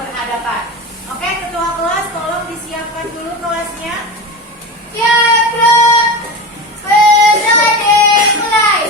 berhadapan. Oke, ketua kelas tolong disiapkan dulu kelasnya. Ya, bro. Periode mulai.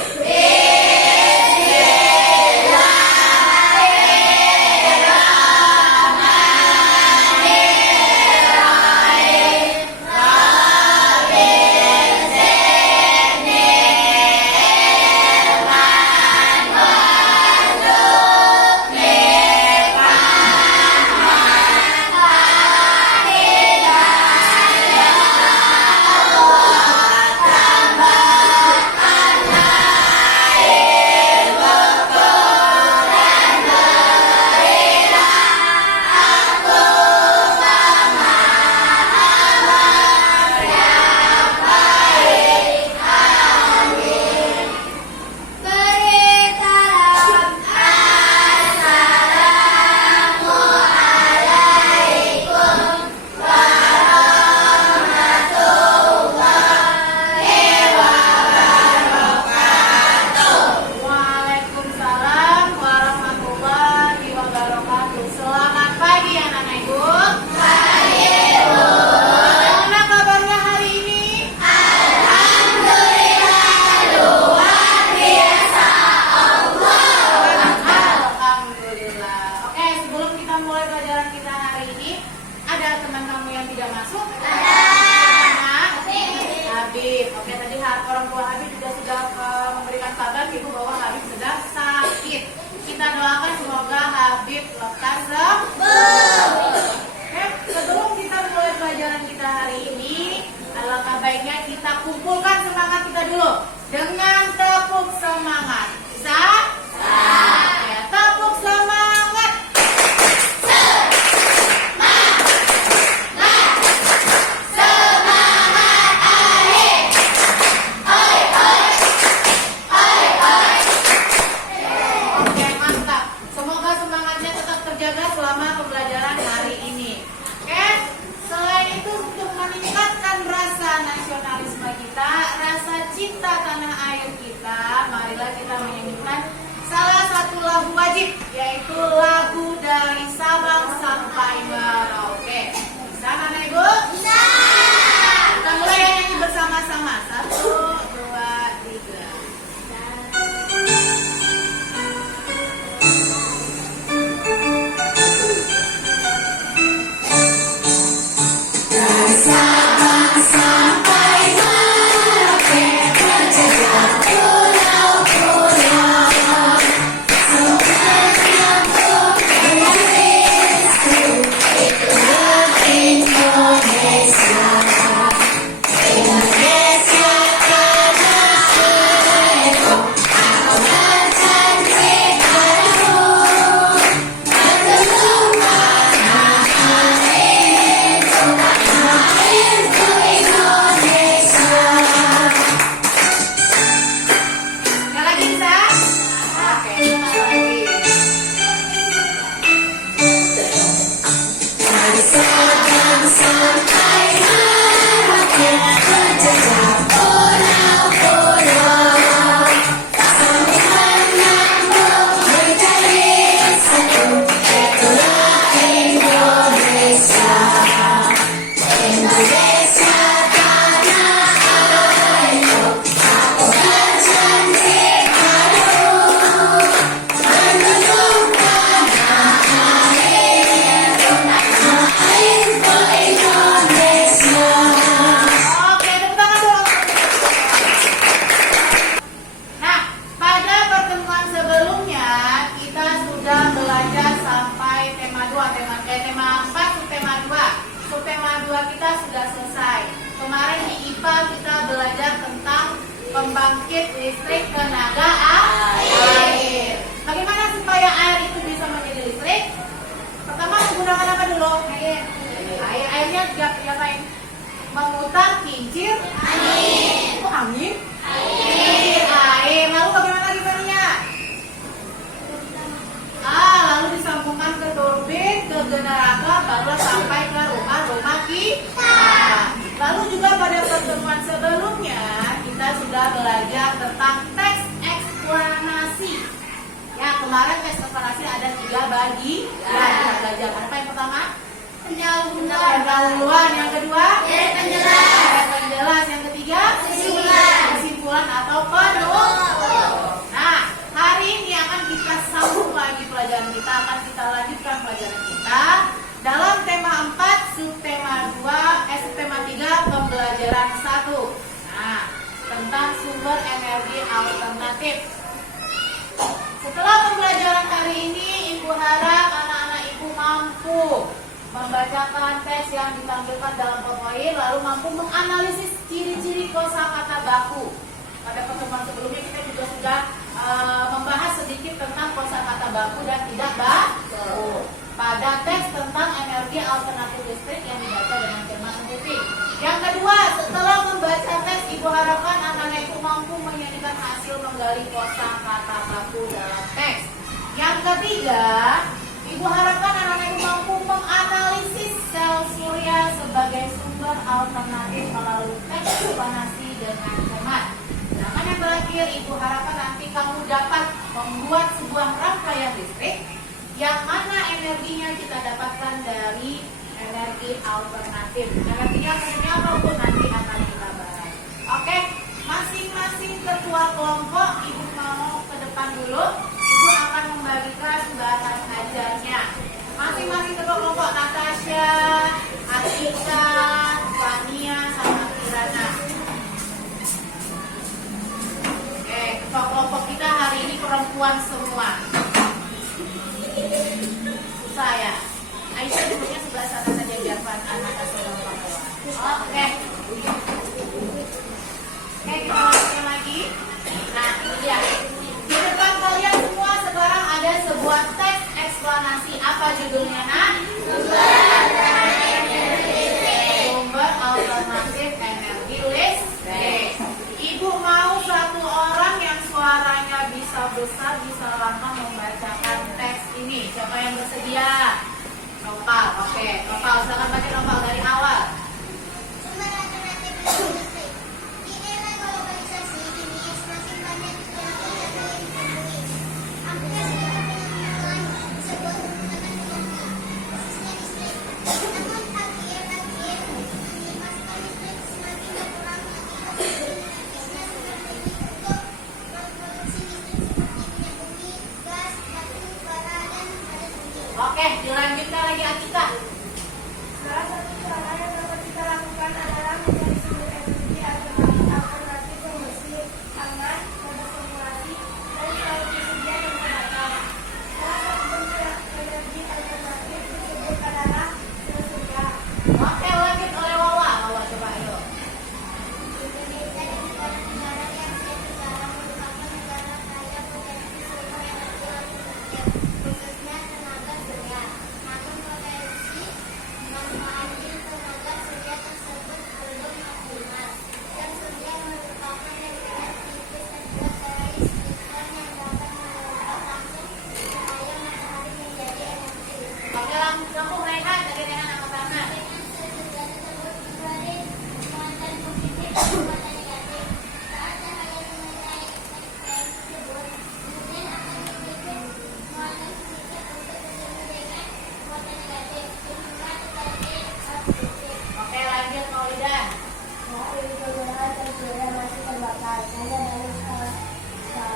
Oke, tadi orang tua Habib juga sudah memberikan kabar ibu bahwa Habib sedang sakit. Kita doakan semoga Habib lekas sembuh. Oke, sebelum kita mulai pelajaran kita hari ini, alangkah baiknya kita kumpulkan semangat kita dulu dengan tepuk semangat. Bisa? Oke, tepuk semangat. Selama pembelajaran hari ini. Oke, selain itu untuk meningkatkan rasa nasionalisme kita, rasa cinta tanah air kita, marilah kita menyanyikan salah satu lagu wajib, yaitu lagu dari Sabang sampai Merauke. Bisa mana Ibu? Bisa. Kita mulai nyanyi bersama-sama. 1, 2, 3. Pembangkit listrik tenaga air. Bagaimana supaya air itu bisa menjadi listrik? Pertama menggunakan apa dulu? Air. Airnya diapain? Memutar kincir angin. Kok angin? Air. Lalu bagaimana gimana? Lalu disambungkan ke turbin, ke generator, baru sampai ke rumah-rumah kita. Lalu juga pada pertemuan sebelumnya kita sudah belajar tentang teks eksplanasi. Ya, kemarin tes eksplorasi ada 3 bagian kita belajar. Apa yang pertama? Pendahuluan. Yang kedua? Penjelas. Yang ketiga? Kesimpulan atau penutup. Nah, hari ini akan kita sambung lagi pelajaran kita, akan kita lanjutkan pelajaran kita dalam tema 4, subtema 3, pembelajaran 1. Nah, tentang sumber energi alternatif. Setelah pembelajaran hari ini, Ibu harap anak-anak Ibu mampu membacakan teks yang ditampilkan dalam PowerPoint, lalu mampu menganalisis ciri-ciri kosakata baku. Pada pertemuan sebelumnya kita juga sudah membahas sedikit tentang kosakata baku dan tidak baku pada teks tentang energi alternatif listrik yang dibaca dengan cermat scientific. Yang kedua, setelah membaca teks, Ibu harapkan anak-anak Ibu mampu menyanyikan hasil menggali kosakata baku dalam teks. Yang ketiga, Ibu harapkan anak-anak Ibu mampu menganalisis sel surya sebagai sumber alternatif melalui teks ekspansi dengan cermat. Sedangkan yang terakhir, Ibu harapkan nanti kamu dapat membuat sebuah rangkaian listrik yang mana energinya kita dapatkan dari energi alternatif. Energinya maksudnya apa pun nanti akan kita bahas. Oke, masing-masing ketua kelompok Ibu mau ke depan dulu. Ibu akan membagikan bahan ajarnya. Masing-masing ketua kelompok, Natasha, Atika, Fania, sama Kirana. Oke, ketua kelompok kita hari ini perempuan semua. Saya Aisyah duduknya sebelah sana saja biar anak asuh gampang. Oke, kita lanjutkan lagi. Nah, ini dia. Di depan kalian semua sekarang ada sebuah teks eksplanasi. Apa judulnya, Nak? Sumber alternatif energi listrik. Ibu mau satu orang yang suaranya bisa besar, bisa lantang membacakan teks ini. Siapa yang bersedia? Nopal, oke. Nopal, silakan baca Nopal dari awal. Sumber alternatif energi listrik. Di era globalisasi kini semakin banyak teknologi yang ditemui. Hampir segala fenomena disebut menggunakan energi, khususnya listrik. Namun akhir-akhir ini pasokan listrik semakin berkurang mengakibatkan dinamisnya sumber energi untuk memproduksi listrik seperti minyak bumi, gas, batu bara, dan panas bumi. Oke, dilanjutkan lagi Atika. Salah satu cara yang dapat kita lakukan adalah mencari sumber energi alternatif yang bersih, aman, berformulasi, dan selalu tersedia dan terbatas. Salah satu bentuk energi alternatif tersebut adalah sel surya. Oke, lanjut oleh Wawa. Wawa coba ayo. Indonesia dan negara-negara yang Asia Tenggara merupakan negara kaya potensi sumber energi alternatif, khususnya tenaga surya. Namun potensi memanfaatkan tenaga surya tersebut belum maksimal. Sel surya merupakan rangkaian tipis terbuat dari silikon yang dapat menyerap langsung cahaya matahari menjadi energi listrik. Oke, langsung Rehan. Tadi Rehan angkat tangan. Dengan sel surya tersebut diberi muatan positif dan muatan negatif. Saat cahaya mengenai spektrum tersebut, kemudian akan diberikan muatan positif untuk bertemu dengan muatan negatif, sehingga terjadi arus listrik. Oke, lanjut Maulidan. Dari kegunaan sel surya masih terbatas, hanya dari salah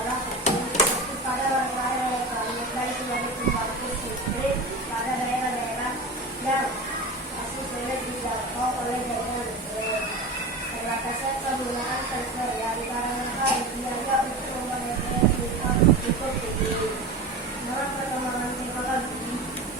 satu seperti pada rangkaian elektronik dan sebagai pembangkit listrik pada daerah-daerah yang masih sulit dijangkau oleh jaringan listrik. Terbatasnya penggunaan sel surya dikarenakan biaya untuk memenuhi kebutuhan cukup tinggi. Dalam perkembangan teknologi,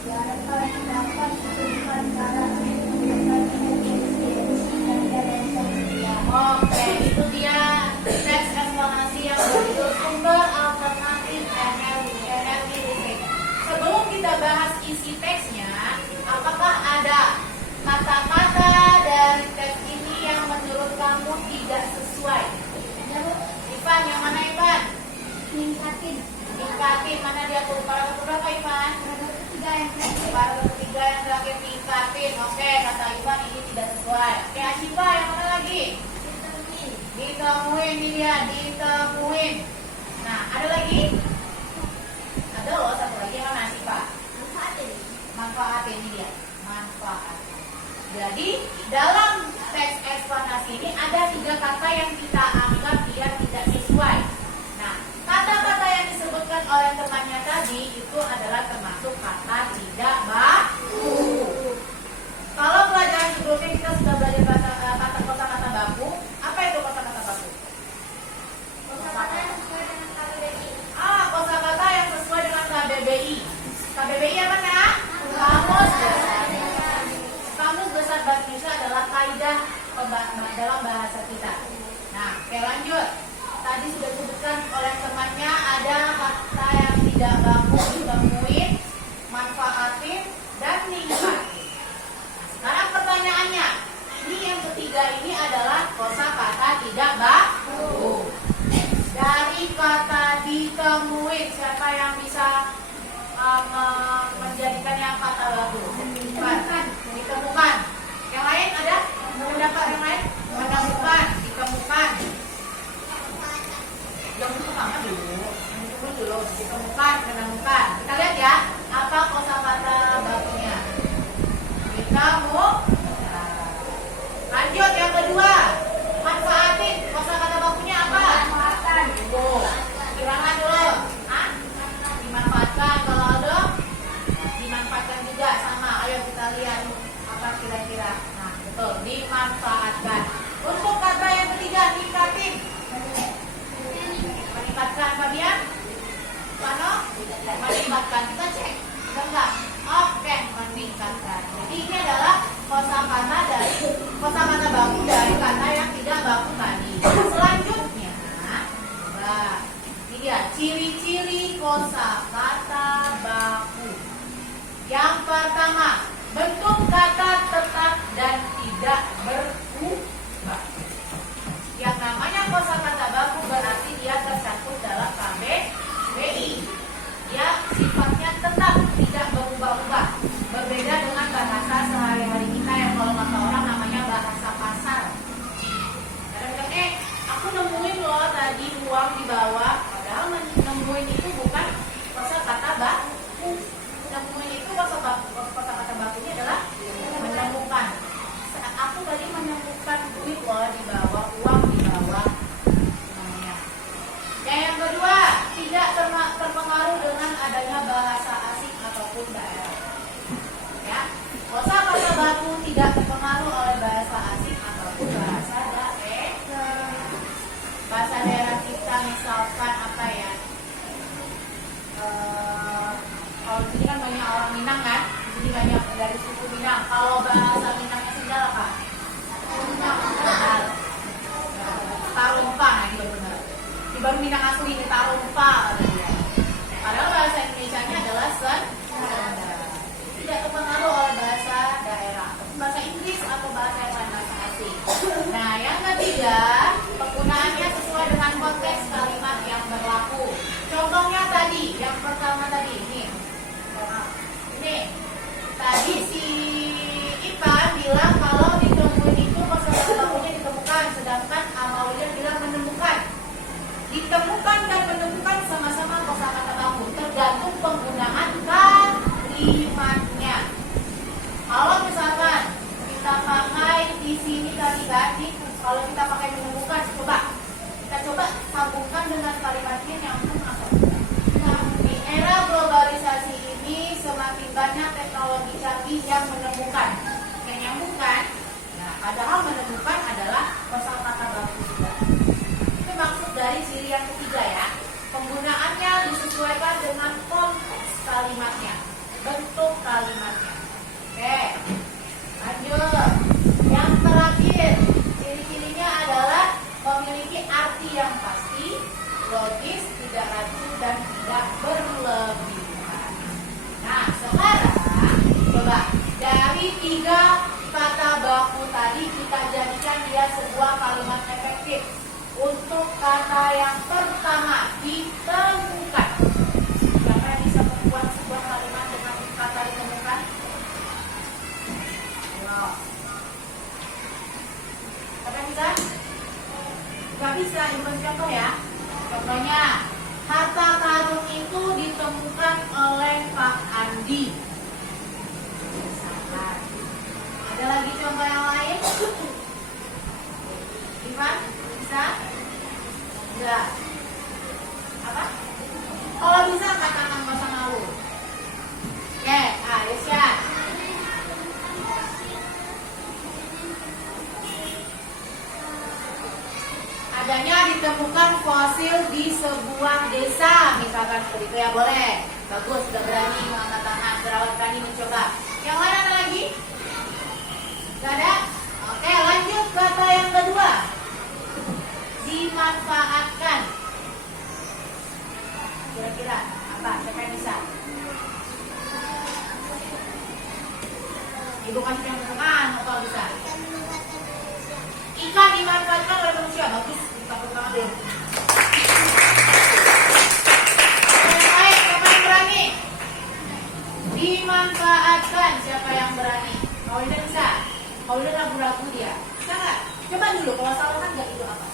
diharapkan dapat ditemukan cara menggunakan energi listrik dan dari sel surya. Oke, itu dia teks eksplanasi yang berjudul sumber alternatif energi listrik. Sebelum kita bahas isi teksnya, apakah ada kata-kata dari teks ini yang menurut kamu tidak sesuai? Ivan, yang mana Ivan? Ningkatin. Tingkatin, mana dia tuh? Paragraf berapa Ivan? Paragraf ketiga yang terakhir tingkatin. Oke, kata Ivan ini tidak sesuai. Oke, Asyifa, yang mana lagi? Ditemuin dia, ditemuin. Nah, ada lagi? Ada manfaat ini dia, manfaat. Jadi dalam teks eksplanasi ini ada 3 kata yang kita anggap dia tidak sesuai. Nah, kata-kata yang disebutkan oleh temannya tadi itu adalah termasuk kata tidak baku. Kalau pelajaran sebelumnya kita sudah belajar kosakata baku. Apa itu kosakata baku? Kosakata yang sesuai dengan KBBI. Kosakata yang sesuai dengan KBBI. KBBI apa nak? Kamus Besar. Kamus Besar Bahasa Indonesia adalah kaidah dalam bahasa kita. Nah, oke lanjut. Tadi sudah disebutkan oleh temannya ada kata yang tidak baku ditemuin, manfaatin, dan nikmatin. Sekarang pertanyaannya, ini yang ketiga ini adalah kosakata tidak baku. Dari kata ditemuin, siapa yang bisa menjadikannya kata baku? Ditemukan. Yang lain ada? Mendapat yang lain? Menemukan, ditemukan. Yang pertama dulu, ditemukan, menemukan. Kita lihat ya, apa kosakata bakunya? Ditemukan. Lanjut yang kedua, manfaatin. Kosakata bakunya apa? Manfaatkan. Gimana dulu? Dimanfaatkan. Kalau ada, dimanfaatkan juga sama. Ayo kita lihat apa kira-kira. Nah, betul, dimanfaatkan. Untuk kata yang ketiga, ningkatin. Meningkatkan, Fabian? Mana? Meningkatkan. Kita cek. Enggak. Oke, meningkatkan. Jadi ini adalah kosakata baku dari kata yang tidak baku tadi. Selanjutnya, coba ini dia ciri-ciri kosakata baku. Yang pertama, bentuk kata tetap dan tidak berubah. Yang namanya kosakata baku berarti dia tercakup dalam KBBI. Dia sifatnya tetap, tidak berubah-ubah. Berbeda dengan bahasa sehari-hari kita yang kalau kata orang namanya bahasa pasar. Kadang-kadang aku nemuin loh tadi uang di bawah. Padahal nemuin itu bukan kosakata baku. Nemuin itu kosakata bakunya adalah menemukan. Aku tadi menemukan duit loh di bawah, uang di bawah. Namanya. Yang kedua, tidak terpengaruh dengan adanya bahasa asing ataupun daerah. Ya, kosakata baku tidak terpengaruh oleh bahasa asing ataupun bahasa daerah. Bahasa daerah kita misalkan apa ya? Kalau di sini kan banyak orang Minang kan? Di sini banyak dari suku Minang. Kalau bahasa Minangnya Sunda apa? Tarumpa, nah ini benar. Di baru Minang asli ini tarumpa. Padahal bahasa Indonesianya adalah Sunda. Tidak terpengaruh oleh bahasa daerah, bahasa Inggris atau bahasa yang lain, bahasa asing. Nah, yang ketiga, penggunaannya sesuai dengan konteks kalimat yang berlaku. Contohnya tadi, yang pertama tadi ini. Tadi si Ipan bilang kalau ditemuin itu kosakata bakunya ditemukan, sedangkan Amalia bilang menemukan. Ditemukan dan menemukan sama-sama kosakata baku, tergantung penggunaan kalimatnya. Kalau misalkan kita pakai di sini tadi kan, kalau kita pakai menemukan, kita coba sambungkan dengan kalimatnya yang atau nah, di era globalisasi ini semakin banyak teknologi canggih yang menemukan, yang nyambungkan. Nah, padahal menemukan adalah kosakata baku juga. Itu maksud dari ciri yang ketiga ya. Penggunaannya disesuaikan dengan konteks kalimatnya, bentuk kalimatnya. Oke, lanjut. Yang terakhir, ciri-cirinya adalah memiliki arti yang pasti, logis, tidak rancu, dan tidak berlebihan. Nah, sekarang coba dari 3 kata baku tadi kita jadikan dia sebuah kalimat efektif. Untuk kata yang pertama, ditemukan. Siapa yang bisa membuat sebuah kalimat dengan kata ditemukan? Siapa yang bisa? Gak bisa, ini contoh ya. Contohnya, harta karun itu ditemukan oleh Pak Andi. katakan nggak usah malu. Oke, Aisyah. Adanya ditemukan fosil di sebuah desa, misalkan seperti itu ya, boleh. Bagus, sudah berani mengangkat tangan, berani mencoba. Yang lain ada lagi? Gak ada? Oke, lanjut kata yang kedua. Dimanfaatkan. Kira-kira apa? Siapa yang bisa? Ibu kasih yang teman, apa bisa? Ikan dimanfaatkan oleh manusia. Bagus, takut banget deh. Yang lain, siapa yang berani? Dimanfaatkan, siapa yang berani? Maulida bisa? Maulida ragu-ragu dia. Bisa nggak? Coba dulu, kalau salah kan nggak itu apa-apa.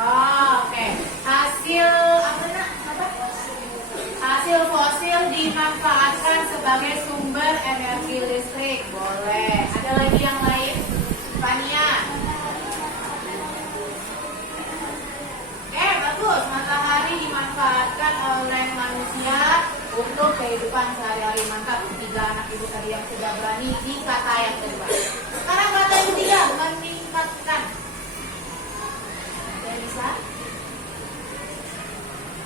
Oh, oke. Hasil apa nak? Apa? Hasil fosil dimanfaatkan sebagai sumber energi listrik. Boleh. Ada lagi yang lain? Fania. Oke, bagus. Matahari dimanfaatkan oleh manusia untuk kehidupan sehari-hari. Mantap. 3 anak ibu tadi yang sudah berani di kata yang kedua. Sekarang kata yang ketiga, meningkatkan. Ada yang bisa?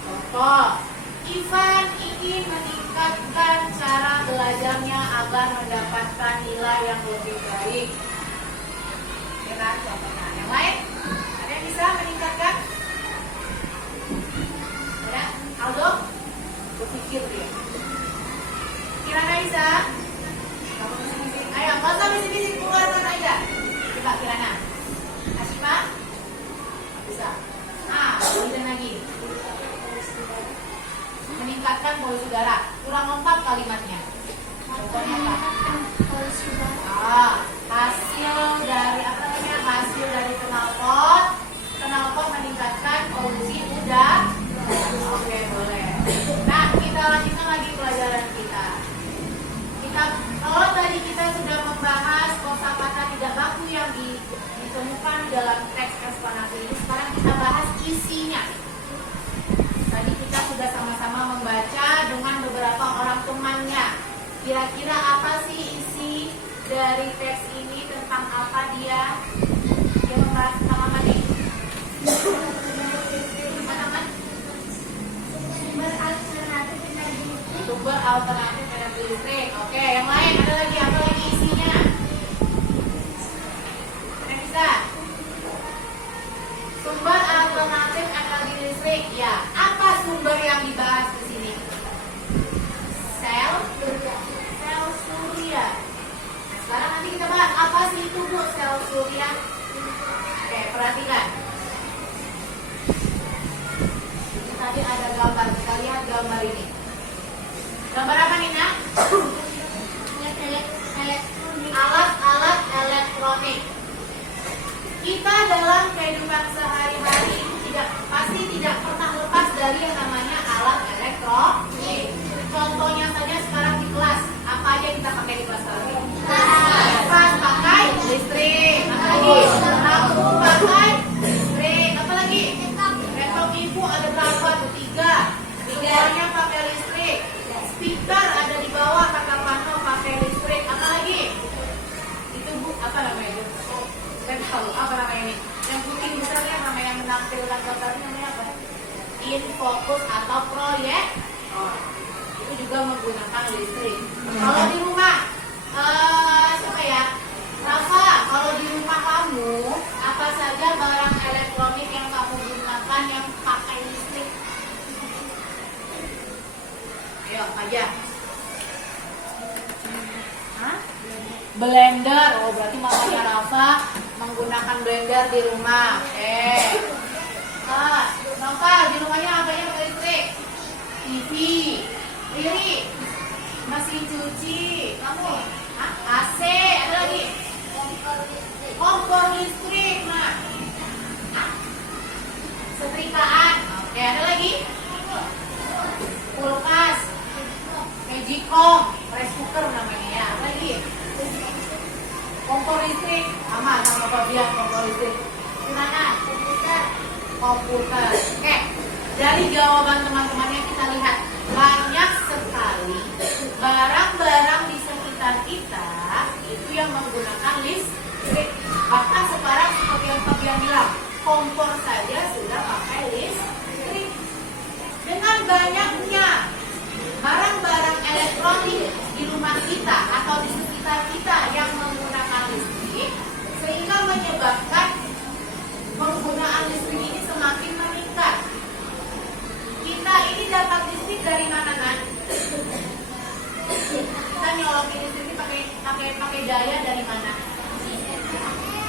Contoh, Ivan ingin meningkatkan cara belajarnya agar mendapatkan nilai yang lebih baik. Ya kan? Contohnya. Yang lain? Ada yang bisa meningkatkan? Ada? Aldo? Berpikir dia. Kirana bisa? Kamu bisik-bisik. Ayo, nggak usah bisik-bisik, keluarkan aja. Coba Kirana. Ashima? Bisa. Nah, kemudian lagi. Meningkatkan polusi udara. Kurang lengkap kalimatnya. Contohnya apa? Hasil dari apa namanya? Hasil dari knalpot. Knalpot meningkatkan polusi udara. Oke, boleh. Nah, kita lanjutkan lagi pelajaran kita. Kalau tadi kita sudah membahas kosakata tidak baku yang ditemukan dalam teks eksplanasi ini, sekarang kita bahas isinya. Tadi kita sudah sama-sama membaca dengan beberapa orang temannya. Kira-kira apa sih isi dari teks ini, tentang apa dia? Dia membahas tentang apa nih? Teman-teman? Sumber alternatif energi listrik. Oke, yang lain ada lagi, apa lagi isinya? Ada bisa? Sumber alternatif energi listrik. Ya, apa sumber yang dibahas di sini? Sel surya. Nah, sekarang nanti kita bahas apa sih itu Bu, sel surya. Oke, perhatikan. Ini tadi ada gambar, kita lihat gambar ini. Gambar apa nih nak? Alat-alat elektronik. Kita dalam kehidupan sehari-hari pasti tidak pernah lepas dari yang namanya alat elektronik. Contohnya saja sekarang di kelas, apa aja kita pakai di kelas sekarang? Kipas pakai listrik. Apa lagi? Lampu pakai listrik. Apa lagi? Laptop ibu ada berapa tuh? 3. Semuanya pakai listrik. Speaker ada di bawah, kata panel pakai listrik. Apa lagi? Itu Bu, apa namanya itu? Saya tahu, apa namanya ini? Yang putih besarnya apa namanya, yang menampilkan gambarnya namanya apa? Infocus atau proyek. Itu juga menggunakan listrik. Kalau di rumah, siapa ya? Rafa, kalau di rumah kamu, apa saja barang elektronik yang kamu gunakan yang pakai listrik? Ayo, aja. Hah? Blender. Oh, berarti mamanya Rafa menggunakan blender di rumah. Nova, di rumahnya apanya pakai listrik? TV, Riri, mesin cuci. Kamu? AC, ada lagi? Kompor listrik. Nah, setrikaan. Oke, ada lagi? Kulkas, Magicom, rice cooker namanya ya. Apa lagi? Kompor listrik, sama Fabian, kompor listrik. Gimana? Komputer. Oke. Dari jawaban teman-temannya kita lihat banyak sekali barang-barang di sekitar kita itu yang menggunakan listrik. Bahkan sekarang seperti yang Fabian bilang, kompor saja sudah pakai listrik. Dengan banyaknya barang-barang elektronik di rumah kita atau di sekitar kita yang menggunakan listrik, sehingga menyebabkan penggunaan listrik ini semakin meningkat. Kita ini dapat listrik dari mana, kan? Kita nyolokin listrik ini pakai daya dari mana?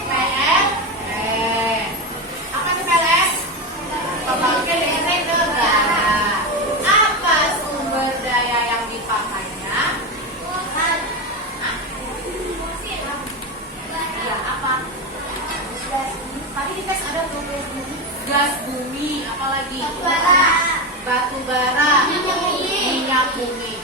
PLN. Apa itu PLN? Pembangkit listrik negara. Apa sumber daya yang dipakainya? Iya, apa? Tadi di tes ada tuh gas bumi, apalagi? Batu bara, minyak bumi.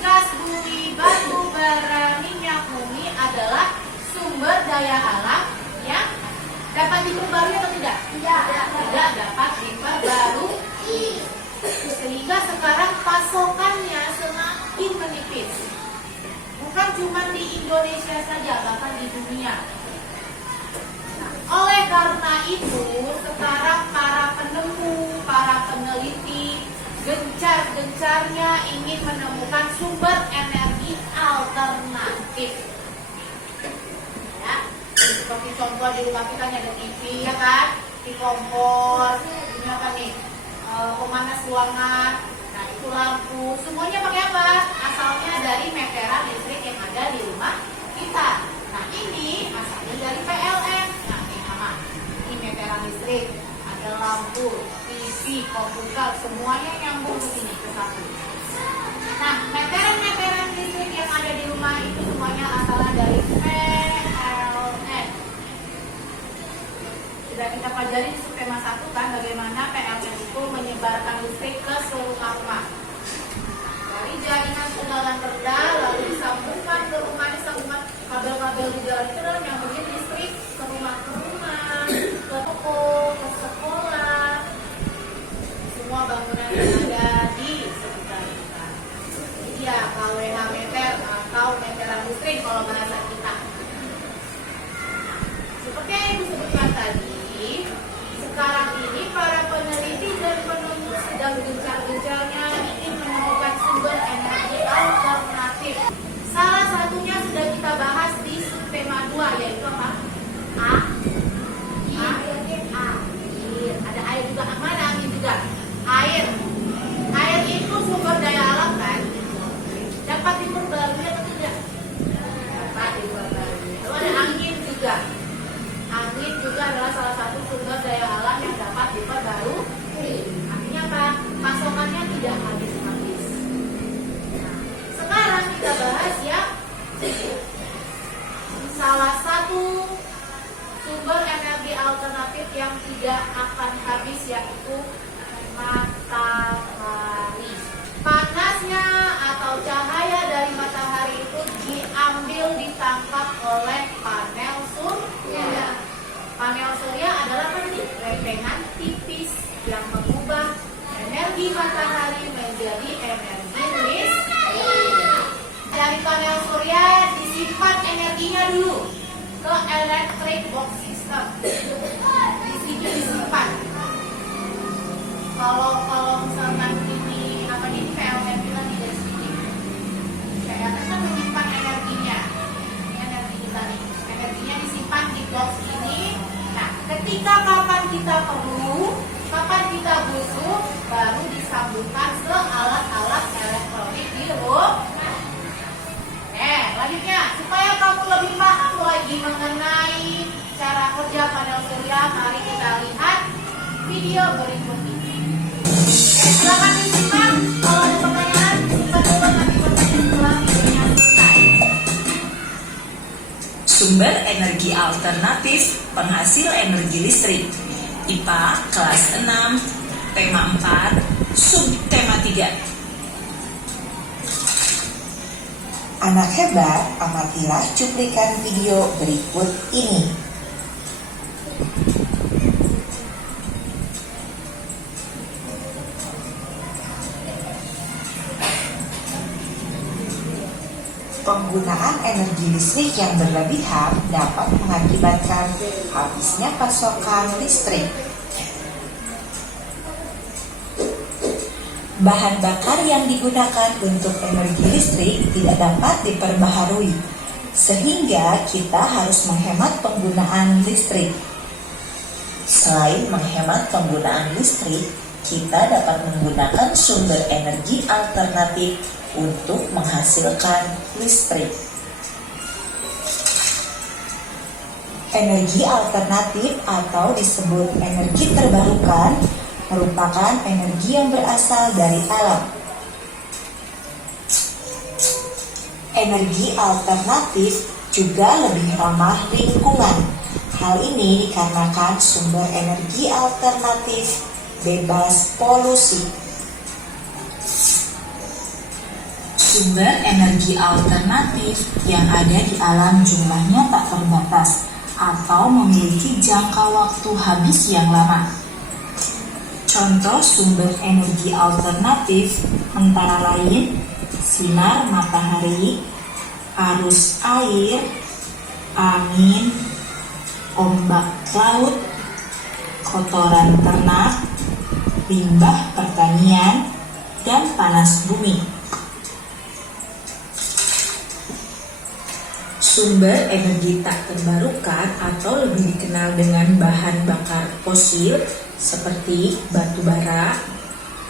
Gas bumi, batu bara, minyak bumi adalah sumber daya alam yang dapat diperbarui atau tidak? Tidak dapat diperbarui. Sehingga sekarang pasokannya semakin menipis. Bukan cuma di Indonesia saja, bahkan di dunia. Oleh karena itu, sekarang para penemu, para peneliti gencar-gencarnya ingin menemukan sumber energi alternatif. Ya, seperti contoh di rumah kita ada TV, ya kan? Di kompor, ini apa nih? Pemanas ruangan. Nah, itu lampu. Semuanya pakai apa? Asalnya dari meteran listrik yang ada di rumah kita. Nah, ini asalnya dari PLN. Ini meteran listrik, ada lampu, TV, komputer, semuanya nyambung ke sini ke satu. Nah, meteran listrik yang ada di rumah itu semuanya asalnya dari PLN. Sudah kita pelajari di tema 1 kan, bagaimana PLN itu menyebarkan listrik ke seluruh rumah. Dari jaringan tegangan rendah lalu disambungkan ke rumah, disambungkan kabel-kabel di dalam itu adalah yang nyambungin listrik ke rumah, ke toko, ke sekolah, semua bangunan yang ada di sekitar kita. Jadi ya KWH meter atau meteran listrik kalau bahasa kita. Seperti yang Ibu sebutkan tadi, sekarang ini para peneliti dan penemu sedang gencar-gencarnya ingin menemukan sumber energi alternatif. Salah satunya sudah kita bahas di subtema 2, yaitu apa? Air. Ada air juga, mana angin juga? Air. Air itu sumber daya alam kan? Dapat diperbarui atau tidak? Dapat diperbarui. Lalu ada angin juga. Angin juga adalah salah satu sumber daya alam yang dapat diperbarui. Artinya apa? Pasokannya tidak habis-habis. Nah, sekarang kita bahas ya salah satu sumber energi alternatif yang tidak akan habis, yaitu matahari. Panasnya atau cahaya dari matahari itu diambil, ditangkap oleh panel surya. Panel surya adalah lempengan tipis yang mengubah energi matahari menjadi energi listrik. Dari panel surya disimpan energinya dulu ke electric box system. Di sini disimpan. Kalau misalkan ini apa nih PLN bilang tidak sini. PLN kan menyimpan energinya. Ini energi kita nih. Energinya disimpan di box ini. Nah, ketika kapan kita perlu, kapan kita butuh, baru disambungkan ke alat-alat elektronik di rumah. Selanjutnya, supaya kamu lebih paham lagi mengenai cara kerja panel surya, mari kita lihat video berikut ini. Silakan disimak. Kalau ada pertanyaan, simpan dulu nanti pertanyaan setelah videonya selesai. Sumber energi alternatif penghasil energi listrik. IPA kelas 6, tema 4, subtema 3. Anak hebat, amatilah cuplikan video berikut ini. energi listrik yang berlebihan dapat mengakibatkan habisnya pasokan listrik. Bahan bakar yang digunakan untuk energi listrik tidak dapat diperbaharui, sehingga kita harus menghemat penggunaan listrik. Selain menghemat penggunaan listrik, kita dapat menggunakan sumber energi alternatif untuk menghasilkan listrik. Energi alternatif atau disebut energi terbarukan merupakan energi yang berasal dari alam. Energi alternatif juga lebih ramah lingkungan. Hal ini dikarenakan sumber energi alternatif bebas polusi. Sumber energi alternatif yang ada di alam jumlahnya tak terbatas atau memiliki jangka waktu habis yang lama. Contoh sumber energi alternatif antara lain sinar matahari, arus air, angin, ombak laut, kotoran ternak, limbah pertanian, dan panas bumi. Sumber energi tak terbarukan atau lebih dikenal dengan bahan bakar fosil seperti batu bara,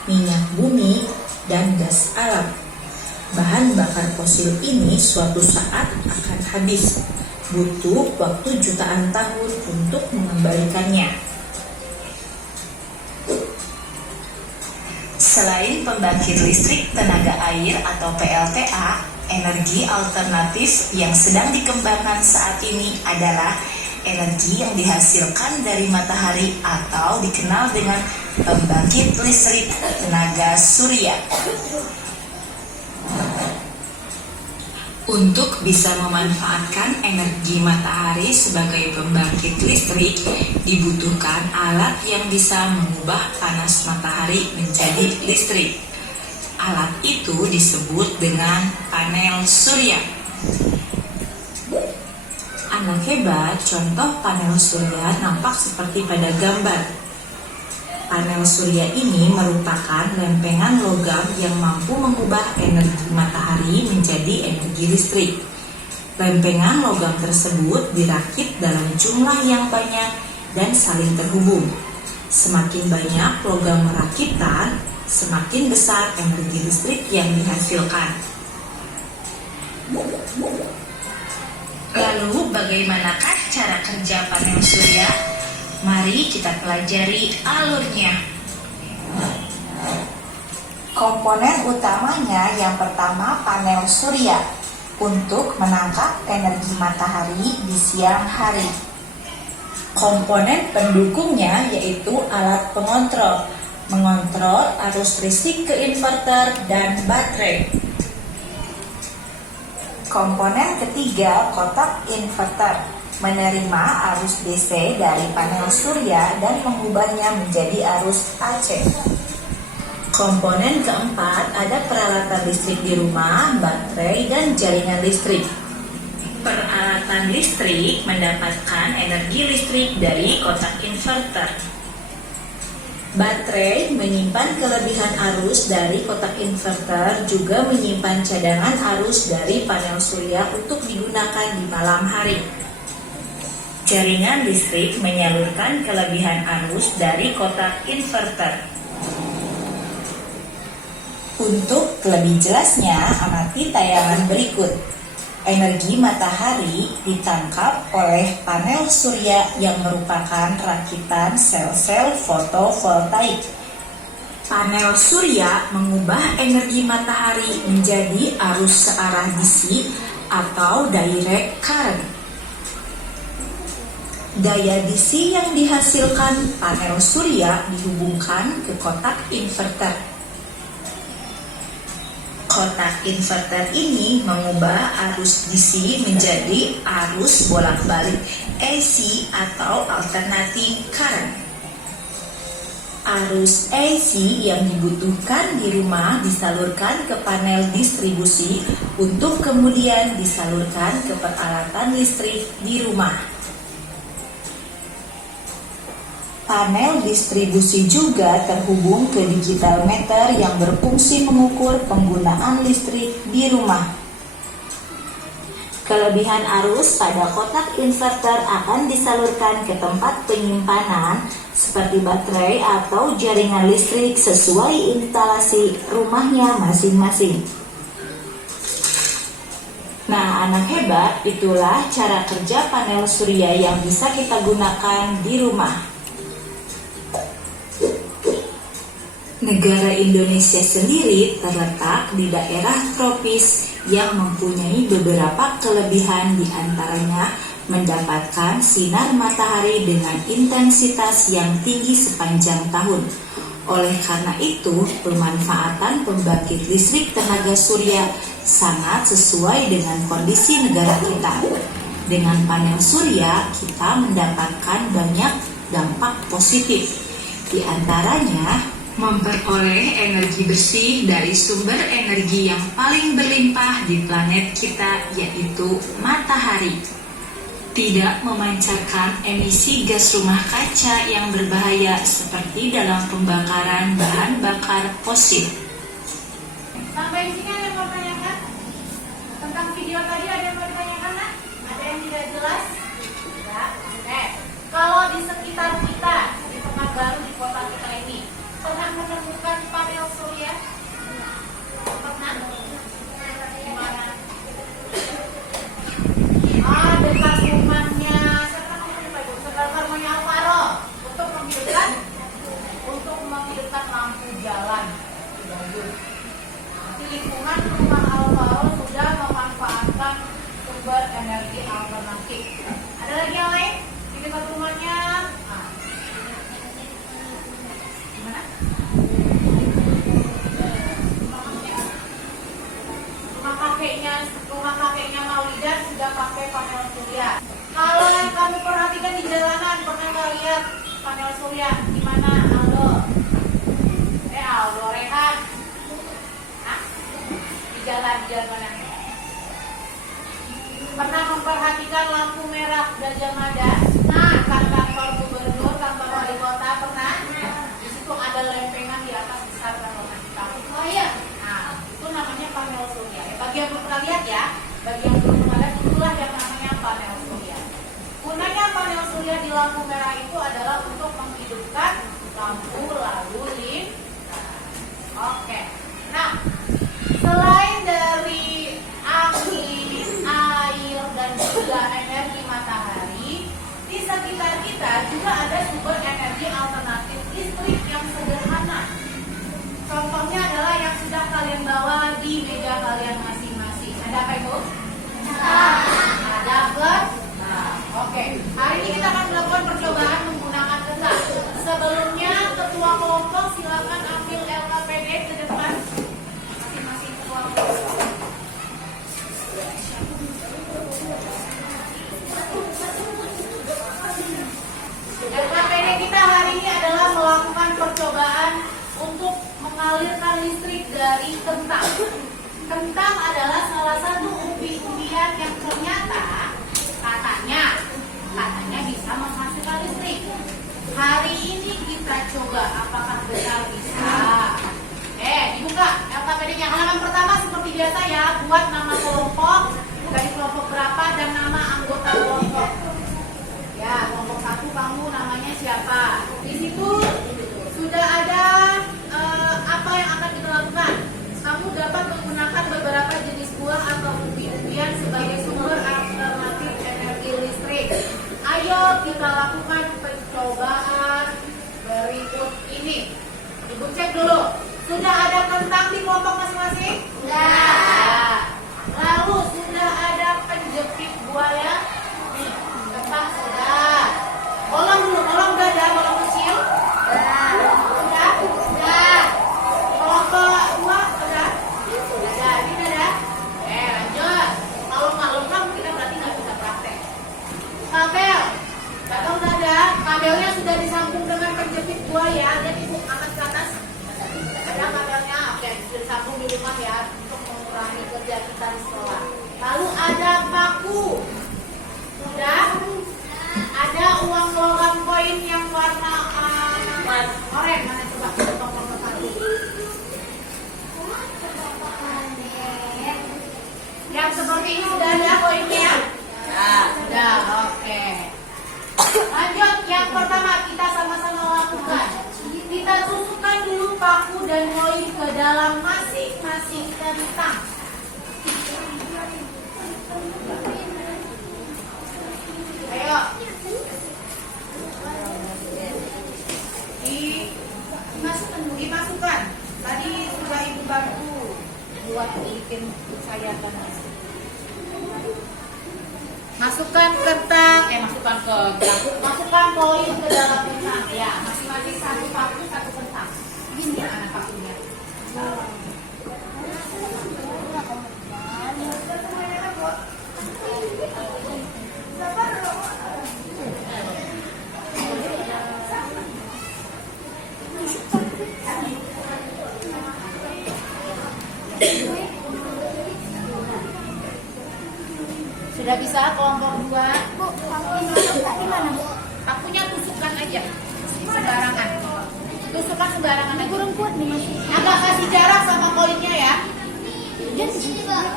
minyak bumi, dan gas alam. Bahan bakar fosil ini suatu saat akan habis, butuh waktu jutaan tahun untuk mengembalikannya. Selain pembangkit listrik tenaga air atau PLTA, energi alternatif yang sedang dikembangkan saat ini adalah energi yang dihasilkan dari matahari atau dikenal dengan pembangkit listrik tenaga surya. Untuk bisa memanfaatkan energi matahari sebagai pembangkit listrik, dibutuhkan alat yang bisa mengubah panas matahari menjadi listrik. Alat itu disebut dengan panel surya. Anak hebat, contoh panel surya nampak seperti pada gambar. Panel surya ini merupakan lempengan logam yang mampu mengubah energi matahari menjadi energi listrik. Lempengan logam tersebut dirakit dalam jumlah yang banyak dan saling terhubung. Semakin banyak logam rakitan, semakin besar energi listrik yang dihasilkan. Lalu bagaimanakah cara kerja panel surya? Mari kita pelajari alurnya. Komponen utamanya yang pertama panel surya untuk menangkap energi matahari di siang hari. Komponen pendukungnya yaitu alat pengontrol, mengontrol arus listrik ke inverter dan baterai. Komponen ketiga, kotak inverter, menerima arus DC dari panel surya dan mengubahnya menjadi arus AC. Komponen keempat, ada peralatan listrik di rumah, baterai, dan jaringan listrik. Peralatan listrik mendapatkan energi listrik dari kotak inverter. Baterai menyimpan kelebihan arus dari kotak inverter, juga menyimpan cadangan arus dari panel surya untuk digunakan di malam hari. Jaringan listrik menyalurkan kelebihan arus dari kotak inverter. Untuk lebih jelasnya, amati tayangan berikut. Energi matahari ditangkap oleh panel surya yang merupakan rakitan sel-sel fotovoltaik. Panel surya mengubah energi matahari menjadi arus searah DC atau direct current. Daya DC yang dihasilkan panel surya dihubungkan ke kotak inverter. Kotak inverter ini mengubah arus DC menjadi arus bolak-balik AC atau alternating current. Arus AC yang dibutuhkan di rumah disalurkan ke panel distribusi untuk kemudian disalurkan ke peralatan listrik di rumah. Panel distribusi juga terhubung ke digital meter yang berfungsi mengukur penggunaan listrik di rumah. Kelebihan arus pada kotak inverter akan disalurkan ke tempat penyimpanan seperti baterai atau jaringan listrik sesuai instalasi rumahnya masing-masing. Nah, anak hebat, itulah cara kerja panel surya yang bisa kita gunakan di rumah. Negara Indonesia sendiri terletak di daerah tropis yang mempunyai beberapa kelebihan, di antaranya mendapatkan sinar matahari dengan intensitas yang tinggi sepanjang tahun. Oleh karena itu, pemanfaatan pembangkit listrik tenaga surya sangat sesuai dengan kondisi negara kita. Dengan panel surya, kita mendapatkan banyak dampak positif. Di antaranya, memperoleh energi bersih dari sumber energi yang paling berlimpah di planet kita, yaitu matahari. Tidak memancarkan emisi gas rumah kaca yang berbahaya seperti dalam pembakaran bahan bakar fosil. Sampai di sini ada yang mau tanyakan? Tentang video tadi ada yang mau ditanyakan, nak? Ada yang tidak jelas? Tidak? Oke. Kalau di sekitar kita, di Pekanbaru, di kota kita ini, pernah menemukan panel surya? Pernah? Di mana? Dekat rumahnya, siapa namanya Pak Ibu? Dekat rumahnya Alvaro. Untuk menghidupkan lampu jalan. Bagus. Di lingkungan rumah Alvaro sudah memanfaatkan sumber energi alternatif. Ada lagi yang lain? Di dekat rumahnya? Gimana? Rumah kakeknya Maulidan sudah pakai panel surya. Kalau yang kamu perhatikan di jalanan, pernah nggak lihat panel surya? Di mana? Aldo Rehan. Hah? Di jalan mana? Pernah memperhatikan lampu merah Gajah Mada? Nah, kantor gubernur, kantor wali kota pernah? Di situ ada lempengan di atas besar kan warna hitam. Oh iya. Nah, itu namanya panel surya. Bagi yang belum pernah lihat ya, bagi yang belum pernah lihat, itulah yang namanya panel surya. Gunanya panel surya di lampu merah itu adalah untuk menghidupkan lampu lalu lintas. Oke. Nah, selain dari angin, air, dan juga energi matahari, di sekitar kita juga ada sumber energi alternatif listrik yang sederhana. Contohnya adalah yang sudah kalian bawa di meja kalian masing-masing. Ada apa itu? Ada flash. Oke. Hari ini kita akan melakukan percobaan menggunakan getah. Sebelumnya, ketua kelompok silakan ambil LKPD ke depan. Masing-masing ketua kelompok. LKPD kita hari ini adalah melakukan percobaan untuk mengalirkan listrik dari kentang. Kentang adalah salah satu umbi-umbian yang ternyata katanya bisa menghasilkan listrik. Hari ini kita coba apakah benar bisa. Dibuka LKPD-nya. Halaman pertama seperti biasa ya, buat nama kelompok, dari kelompok berapa dan nama anggota kelompok. Ya, kelompok 1 kamu namanya siapa? Di situ sudah ada apa yang akan kita lakukan. Kamu dapat menggunakan beberapa jenis buah atau umbi-umbian sebagai sumber alternatif energi listrik. Ayo kita lakukan percobaan berikut ini. Ibu cek dulu, sudah ada kentang di kelompok masing-masing? Sudah. Lalu sudah ada penjepit buah ya? Nih, kentang sudah. Bolong dulu, bolong udah ada, bolong kecil? Sudah. Kelompok 2 sudah? Sudah, ini udah. Lanjut. Kalau nggak lengkap kita berarti nggak bisa praktek. Kabel udah ada, kabelnya sudah disambung dengan penjepit dua ya, dia ibu angkat ke atas. Ada kabelnya, oke, disambung di rumah ya untuk mengurangi kerja kita di sekolah. Lalu ada paku, sudah. Ada uang logam koin yang warna oranye, mana coba potong satu. Yang seperti ini sudah ada koinnya? Sudah, oke. Lanjut, yang pertama kita sama-sama lakukan. Kita tusukkan dulu paku dan koin ke dalam masing-masing kentang. Ayo. Dimasukkan. Tadi sudah ibu bantu buat bikin sayatan. Masukkan kentang, masukkan koin ke dalam kentang. Ya, masing-masing satu paku, satu kentang. Ini mana pakunya? Sudah bisa kelompok 2? Bu, pakunya mana, Bu? Pakunya tusukkan aja sembarangan. Tusukkan sembarangan aja. Kurang kuat nih, Mas. Agak kasih jarak sama koinnya ya. Dia di sini, Pak.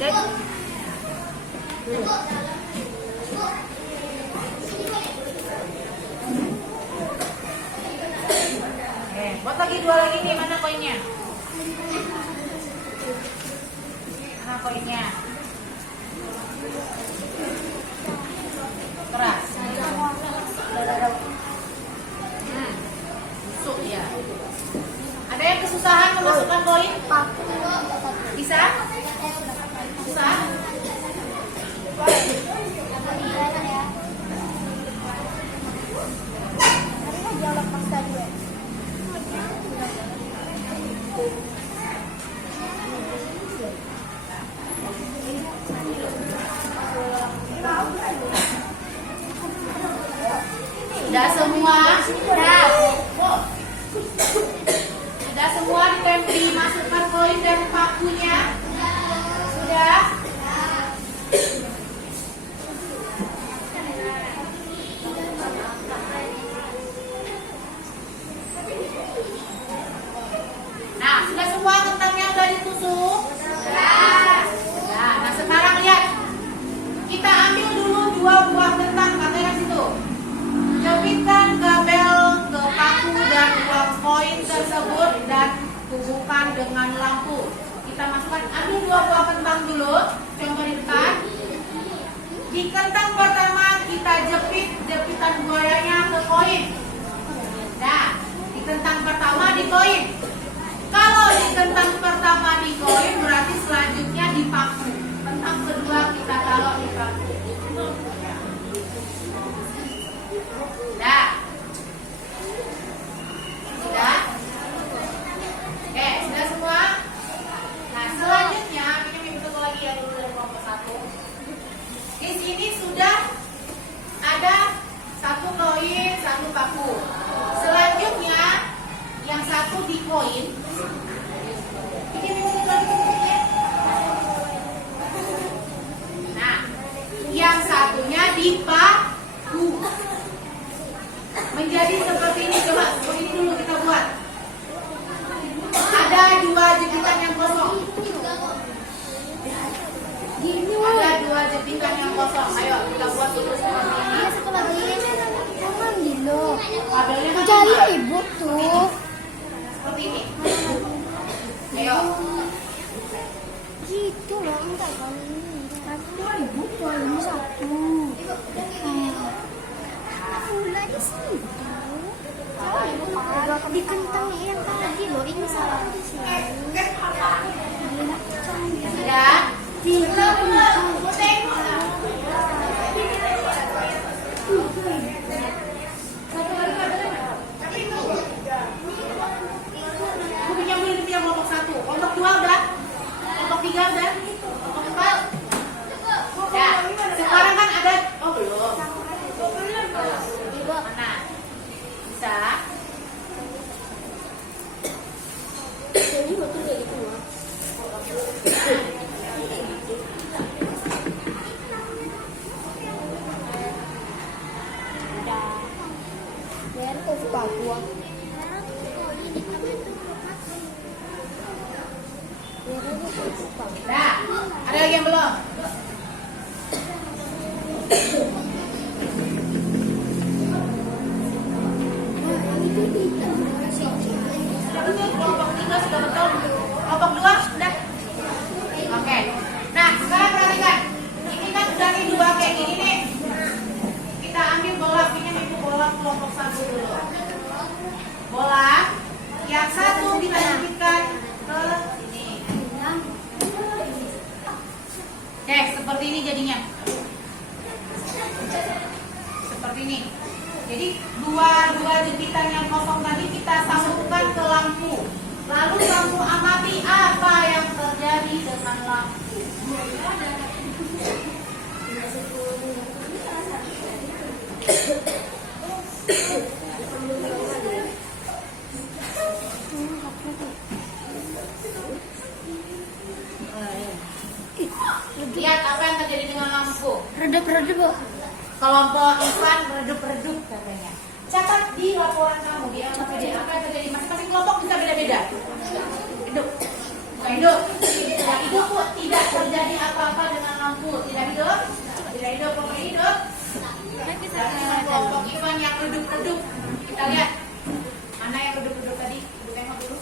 Dan buat lagi 2 lagi nih, mana koinnya? Mana koinnya? Keras. Busuk ya. Ada yang kesusahan memasukkan koin? Bisa? Susah? Sudah semua? Sudah semua dimasukkan koin dan pakunya? Sudah? Nah, sudah semua kentangnya udah ditusuk? Sudah. Nah, sekarang lihat. Kita ambil dulu 2 buah kentang, kamera situ. Jepitkan kabel ke paku dan uang koin tersebut dan hubungkan dengan lampu. Kita masukkan, ambil 2 buah kentang dulu, contoh di depan. Di kentang pertama kita jepit jepitan buayanya ke koin. Nah, di kentang pertama di koin. Kalau di kentang pertama di koin berarti selanjutnya di paku. Kentang kedua kita taruh di paku. Sudah? Sudah? Oke, sudah semua? Nah, selanjutnya ini bentuk lagi ya dulu dari kelompok 1. Di sini sudah ada 1 koin, 1 paku. Selanjutnya yang 1 di koin. Ini bentuk lagi bentuknya. Nah, yang satunya di paku. Menjadi seperti ini, coba seperti ini dulu kita buat. Ada 2 jepitan yang kosong. Ada 2 jepitan yang kosong. Ayo kita buat dulu seperti ini. Satu lagi. Jangan dulu. Kabelnya kan Jadi cuma ribut tuh. seperti ini. Ayo. Gitu loh, enggak kan ini. Satu ribut tuh, ini 1. Pula di sini. Di kentang yang tadi loh, ini salah di sini. Sudah? Tidak. of Papua. Nah, ada lagi yang belum? Sudah betul, kelompok 3 sudah betul. Kelompok 2 sudah. Oke. Nah, sekarang perhatikan. Ini kan sudah nih 2 kayak gini nih. Kita ambil bola, pinjam ibu bola kelompok 1 dulu. Bola yang satu kita jepitkan ke sini. Oke, seperti ini jadinya. Seperti ini. Jadi dua jepitan yang kosong tadi kita sambungkan ke lampu. Lalu kamu amati apa yang terjadi dengan lampu. Lihat apa yang terjadi dengan lampu. Redup-redup. Kelompok Ivan redup-redup katanya. Catat di laporan kamu di LKPD apa yang terjadi. Masing-masing kelompok bisa beda-beda. Hidup. Hidup. Tidak hidup kok. Tidak terjadi apa-apa dengan lampu. Tidak hidup. Tidak hidup. Pokoknya hidup. Dan kelompok Ivan yang redup-redup. Kita lihat. Mana yang redup-redup tadi? Ibu tengok dulu.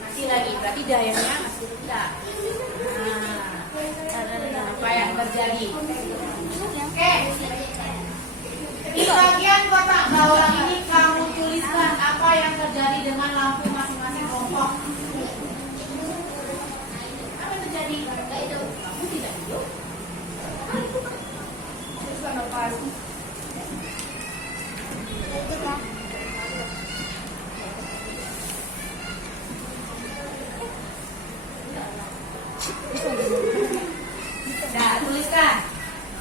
Masih lagi. Berarti dayanya masih tidak. Apa yang terjadi? Oke. Di bagian kotak bawah ini kamu tuliskan apa yang terjadi dengan lampu masing-masing kelompok. Apa yang terjadi? Lampu tidak hidup. Tuliskan apa? Nah, tuliskan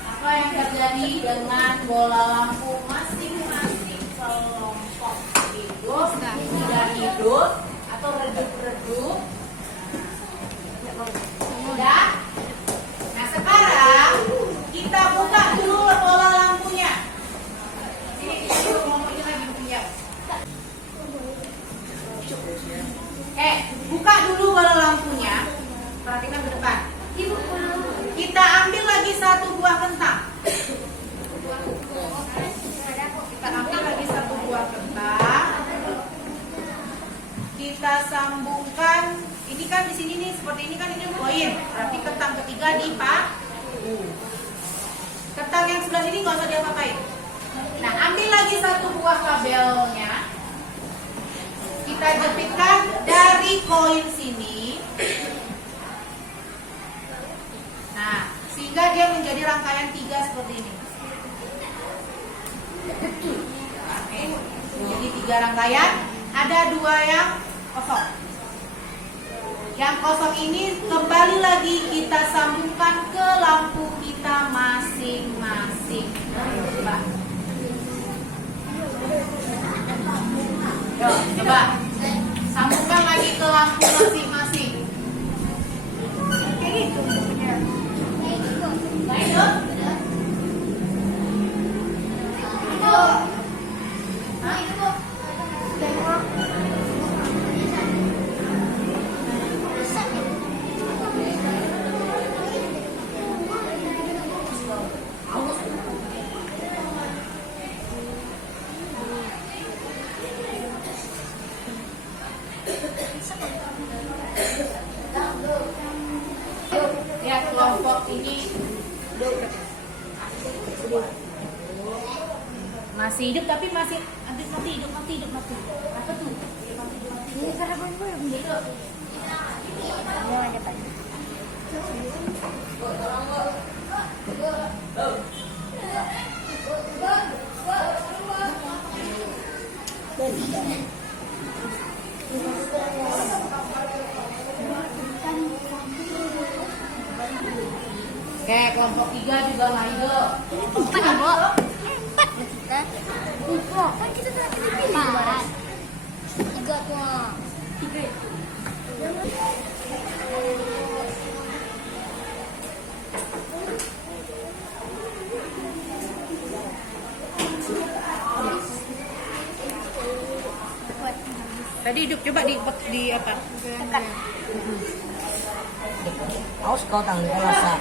apa yang terjadi dengan bola lampu masing-masing kelompok. Hidup, tidak hidup, atau redup-redup. Sudah? Nah, sekarang kita buka dulu bola lampunya. Ini kelompok ini lagi punya. Buka dulu bola lampunya. Perhatikan ke depan. Kita ambil lagi satu buah kentang. Kita ambil lagi satu buah kentang. Kita sambungkan. Ini kan di sini nih, seperti ini kan ini koin. Berarti kentang ketiga dipaku. Kentang yang sebelah sini nggak usah diapa-apain. Nah, ambil lagi satu buah kabelnya. Kita jepitkan dari koin sini. Nah, sehingga dia menjadi rangkaian 3 seperti ini. Oke, jadi 3 rangkaian. Ada 2 yang kosong. Yang kosong ini kembali lagi kita sambungkan ke lampu kita masing-masing. Coba. Yuk, coba. Sambungkan lagi ke lampu masing-masing. Kayak gitu. Nah, itu. Hah? Ya, kelompok ini masih hidup tapi masih hidup mati. Apa tuh? Ini karena gue begitu. Mau ada apa? Oke, kelompok 3 juga nggak hidup. Empat ya, Bu? Empat ya kita. Empat. Kan kita tadi empat. 3 tuh. 3 ya? Tadi hidup, coba di apa? Aus kau tanggung rasa.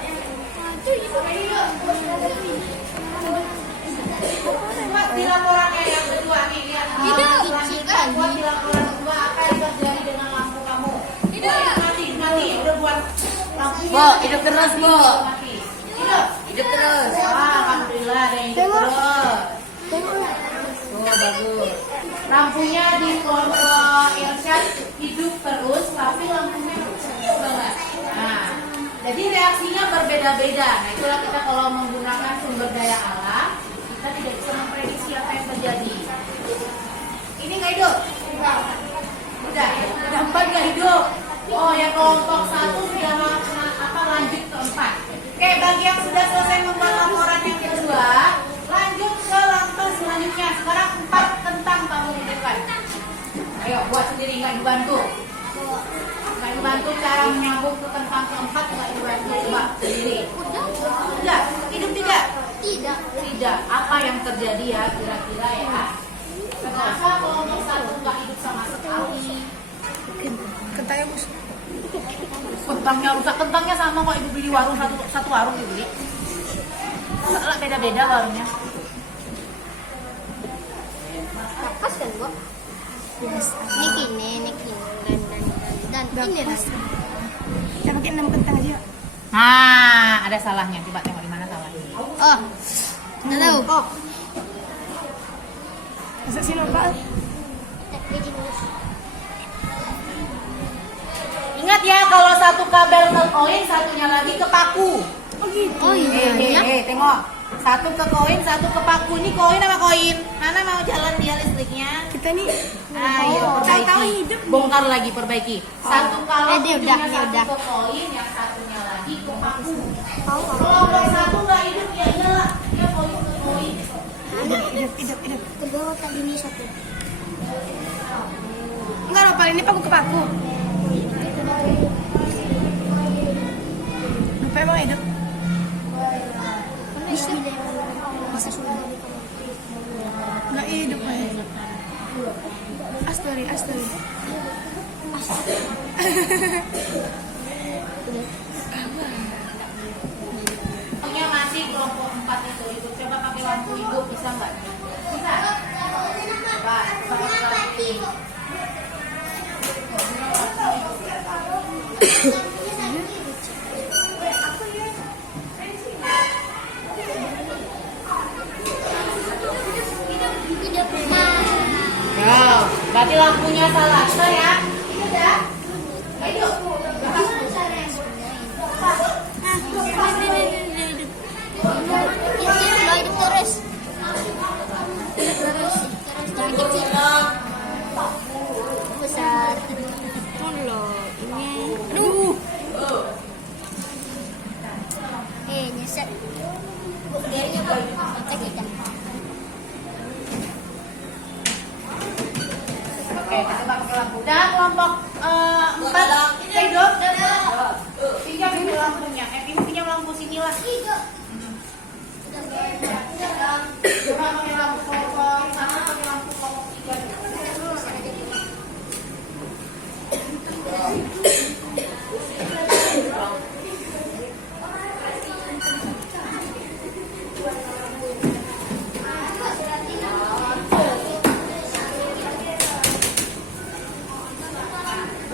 Buat di laporannya yang kedua nih, lihat. Tidak, Selanjutnya buat di laporan kedua apa yang terjadi dengan lampu kamu? Tidak. Mati, udah buat lampu. Bo, hidup terus, Bo. Mati. Hidup. Hidup terus. Alhamdulillah ada yang hidup terus. Oh, bagus. Lampunya di kelompok Irsyad hidup terus, tapi lampunya banget. Nah, jadi reaksinya berbeda-beda. Nah, itulah kita kalau menggunakan sumber daya alam, kita tidak bisa memprediksi apa yang terjadi. Ini nggak hidup? Udah, empat nggak hidup. Oh, yang kelompok 1 sudah lanjut ke 4. Oke, bagi yang sudah selesai membuat laporan yang kedua, lanjut ke langkah selanjutnya. Sekarang 4 tentang kamu hidupkan. Ayo, buat sendiri, nggak dibantu. Nggak dibantu cara menyambung ke tentang keempat, nggak dibantu. Coba sendiri. Udah, hidup tidak? Tidak. Apa yang terjadi ya kira-kira ya? Kenapa kelompok 1 nggak hidup sama sekali? Kentangnya bos. Kentangnya rusak, kentangnya sama kok ibu beli warung satu warung dibeli. Lah beda-beda warungnya. Pas kan, Bu? Ini kini, dan ini lah. Kita pakai 6 kentang aja. Nah, ada salahnya. Coba tengok di mana salahnya. Oh, nggak tahu. Masa sih lupa? Ingat ya, kalau satu kabel ke koin, satunya lagi ke paku. Oh iya. Tengok. Satu ke koin, satu ke paku. Ini koin sama koin. Mana mau jalan dia listriknya? Kita nih. Ayo, tahu-tahu perbaiki. hidup nih. Bongkar lagi, perbaiki. Satu kalau dia ujungnya udah. satu ke koin, yang satunya lagi ke paku. Kelompok 1 nggak hidup, ya iyalah. Dia koin ke koin. Hidup. Ke bawah tadi ini satu. Enggak apa ini paku ke paku. Lupa emang hidup. Masa sudah. Enggak hidup aja. Astari. Lampunya masih kelompok 4 itu. Coba pakai lampu hidup, bisa nggak? Bisa. Coba pakai lampu hidup. Ya, berarti lampunya salah. Bisa ya? Hidup ya? Hidup. Hidup terus. Besar. Ini. Aduh. Nyesek. Cek ikan. Oke, kita pakai lampu. Dan kelompok 4 hidup. Pinjam ini lampunya. Ini pinjam lampu sinilah. Coba pakai lampu kelompok 1, pakai lampu kelompok 3.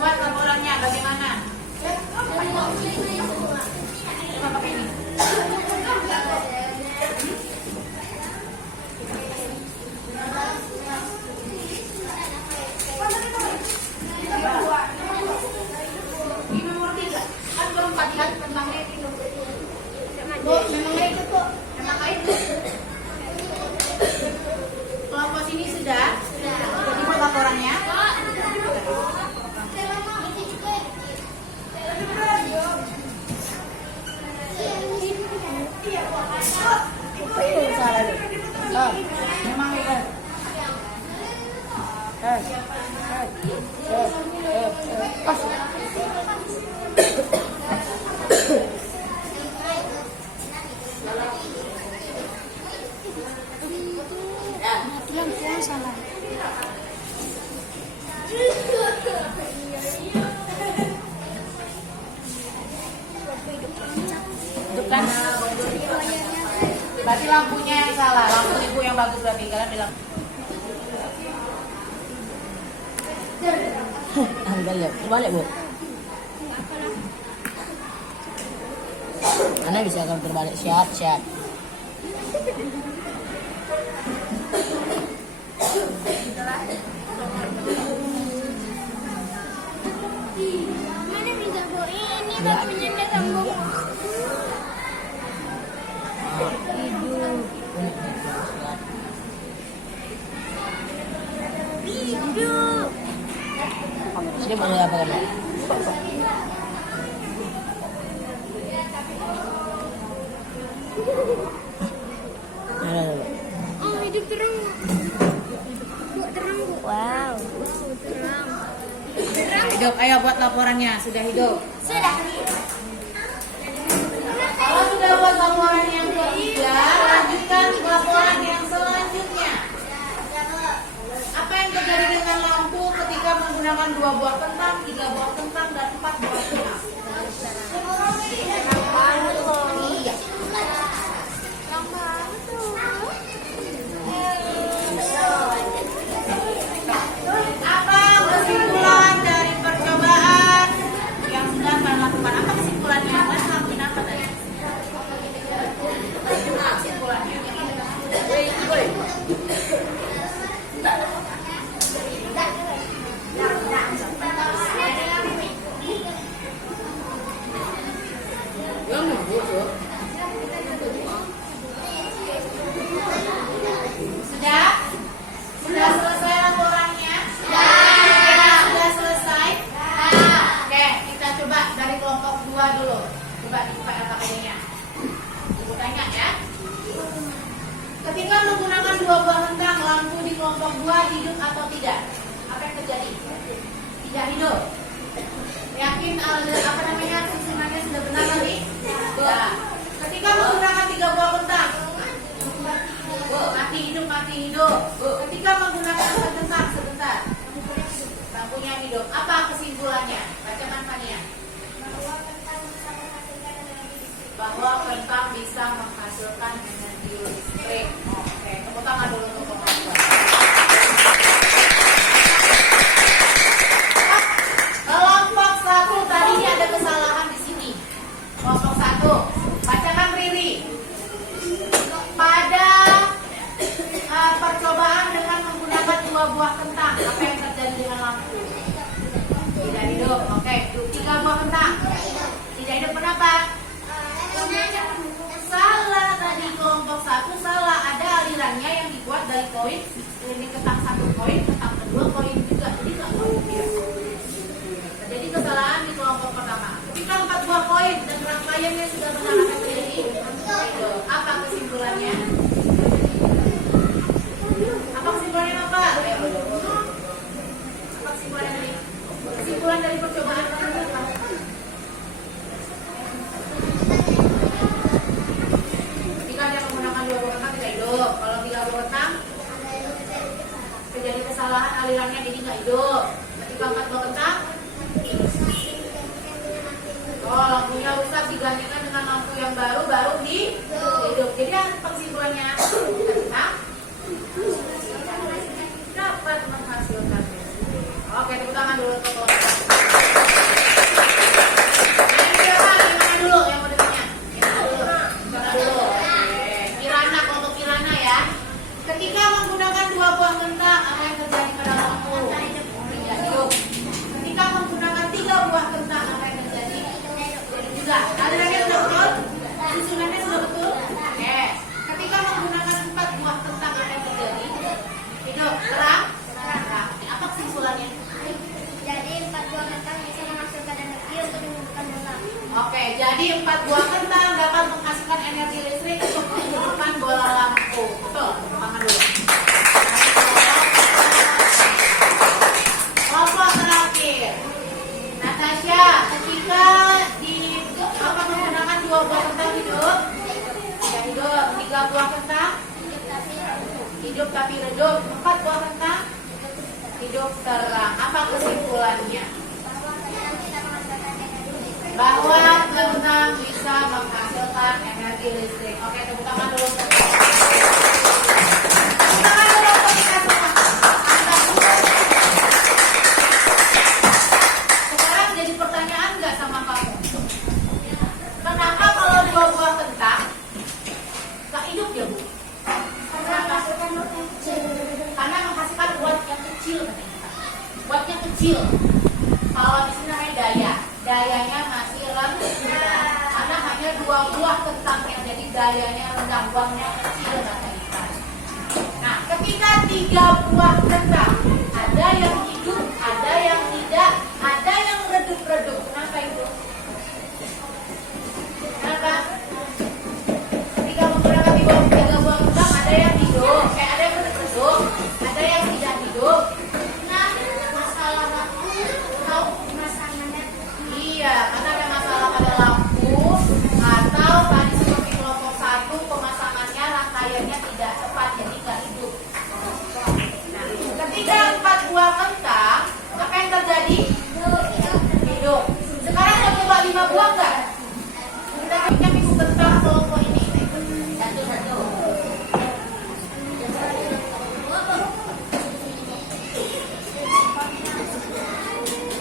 Buat laporannya bagaimana? Coba pakai ini. Ini nomor 3. Kan berempat kan tentangnya itu. Bu, memangnya itu kok. Memang itu. Kelompok sini sudah. Jadi buat laporannya. Memang itu. Hidupkan. Berarti lampunya yang salah, lampu ibu yang bagus berarti kalian bilang. Balik bu. Anda bisa akan terbalik siap. Mana bisa bu ini batunya dia sambung. Hidup. Ini boleh apa kan? Ada. Oh hidup terang. Bu terang bu. Wow terang. Nah, hidup, ayo buat laporannya. Sudah hidup. Sudah. Kalau sudah buat laporan yang ketiga, lanjutkan laporan yang selanjutnya. Apa yang terjadi dengan lampu ketika menggunakan 2 buah kentang, 3 buah kentang, dan 4 buah kentang? Iya. Apa kesimpulan dari percobaan yang sudah kalian lakukan? Apa kesimpulannya? Kalian ngelakuin apa tadi? Kesimpulannya. Sudah? Sudah selesai laporannya? Sudah selesai? Oke, kita coba dari kelompok 2 dulu. Coba dibuka LKPD-nya. Ibu tanya ya. Ketika menggunakan 2 buah kentang, lampu di kelompok 2 hidup atau tidak? Apa yang terjadi? Tidak hidup. Yakin susunannya sudah benar tadi? Ya. Ketika menggunakan 3 buah kentang, mati hidup. Ketika menggunakan 4 kentang, sebentar. Lampunya hidup. Apa kesimpulannya? Baca manfaatnya. Bahwa kentang bisa menghasilkan energi listrik. Oke, tepuk tangan dulu untuk kelompok. Kelompok 1 tadi ada kesalahan di sini. Kelompok 1, bacakan Riri. Pada percobaan dengan menggunakan 2 buah kentang, apa yang terjadi dengan lampu? Tidak hidup. Oke, 3 buah kentang. Tidak hidup kenapa? Salah tadi kelompok 1 salah. Ada alirannya yang dibuat dari koin. Ini kentang 1 koin, kentang kedua koin juga. Jadi nggak mungkin. Jadi kesalahan di kelompok pertama. Ketika 4 buah koin dan rangkaiannya sudah benar akan terjadi. Apa kesimpulannya? Apa kesimpulannya apa? Apa kesimpulannya tadi? Kesimpulan dari percobaan tadi apa? Ketika dia menggunakan 2 buah kentang tidak hidup. Kalau 3 buah kentang terjadi kesalahan alirannya jadi nggak hidup. Ketika 4 buah kentang, lampunya rusak digantikan dengan lampu yang baru hidup. Jadi apa kesimpulannya? Kentang dapat menghasilkan energi. Oke, tepuk tangan dulu untuk kelompok. Gimana dulu yang mau ditanya? Gimana dulu? Kirana, kelompok Kirana ya. Ketika menggunakan 2 buah kentang, apa yang terjadi pada lampu? Tidak hidup. Ketika menggunakan 3 buah kentang, apa yang terjadi? Juga. Alirannya sudah betul? Susunannya sudah betul? Oke. Ketika menggunakan 4 buah kentang, apa yang terjadi? Hidup. Terang? Apa kesimpulannya? Jadi 4 buah kentang bisa menghasilkan energi untuk menghidupkan bola. Oke, jadi 4 buah kentang dapat menghasilkan energi listrik untuk menghidupkan bola lampu. Betul? Tangan dulu. Kelompok terakhir. Natasha, ketika menggunakan 2 buah kentang hidup? Tidak hidup. 3 buah kentang? Hidup tapi redup. 4 buah kentang? hidup terang. Apa kesimpulannya? bahwa kentang tidak menghasilkan energi listrik. Bahwa kentang bisa menghasilkan energi listrik. Oke, tepuk tangan dulu. Tepuk tangan dulu untuk kita semua. Angkat dulu. Sekarang jadi pertanyaan nggak sama kamu? Kenapa kalau 2 buah kentang nggak hidup ya, Bu? Kenapa? Karena menghasilkan watt yang kecil, katanya. Wattnya kecil. Kalau di sini namanya daya. Dayanya masih rendah. Karena hanya 2 buah kentang yang jadi dayanya rendah, wattnya kecil, katanya. Nah, ketika 3 buah kentang, ada yang hidup, ada yang tidak, ada yang redup-redup. Kenapa itu? Kenapa? Ketika menggunakan 3 buah kentang, ada yang hidup, ada yang redup-redup, ada yang tidak hidup. Nah, masalah waktu atau pemasangannya. Iya, karena ada masalah pada lampu atau tadi seperti kelompok 1 pemasangannya rangkaiannya tidak tepat, jadi nggak hidup. Nah, ketika 4 buah kentang, apa yang terjadi? Hidup. Sekarang mau coba 5 buah nggak? Kita punya minggu kentang kelompok ini. Satu-satu.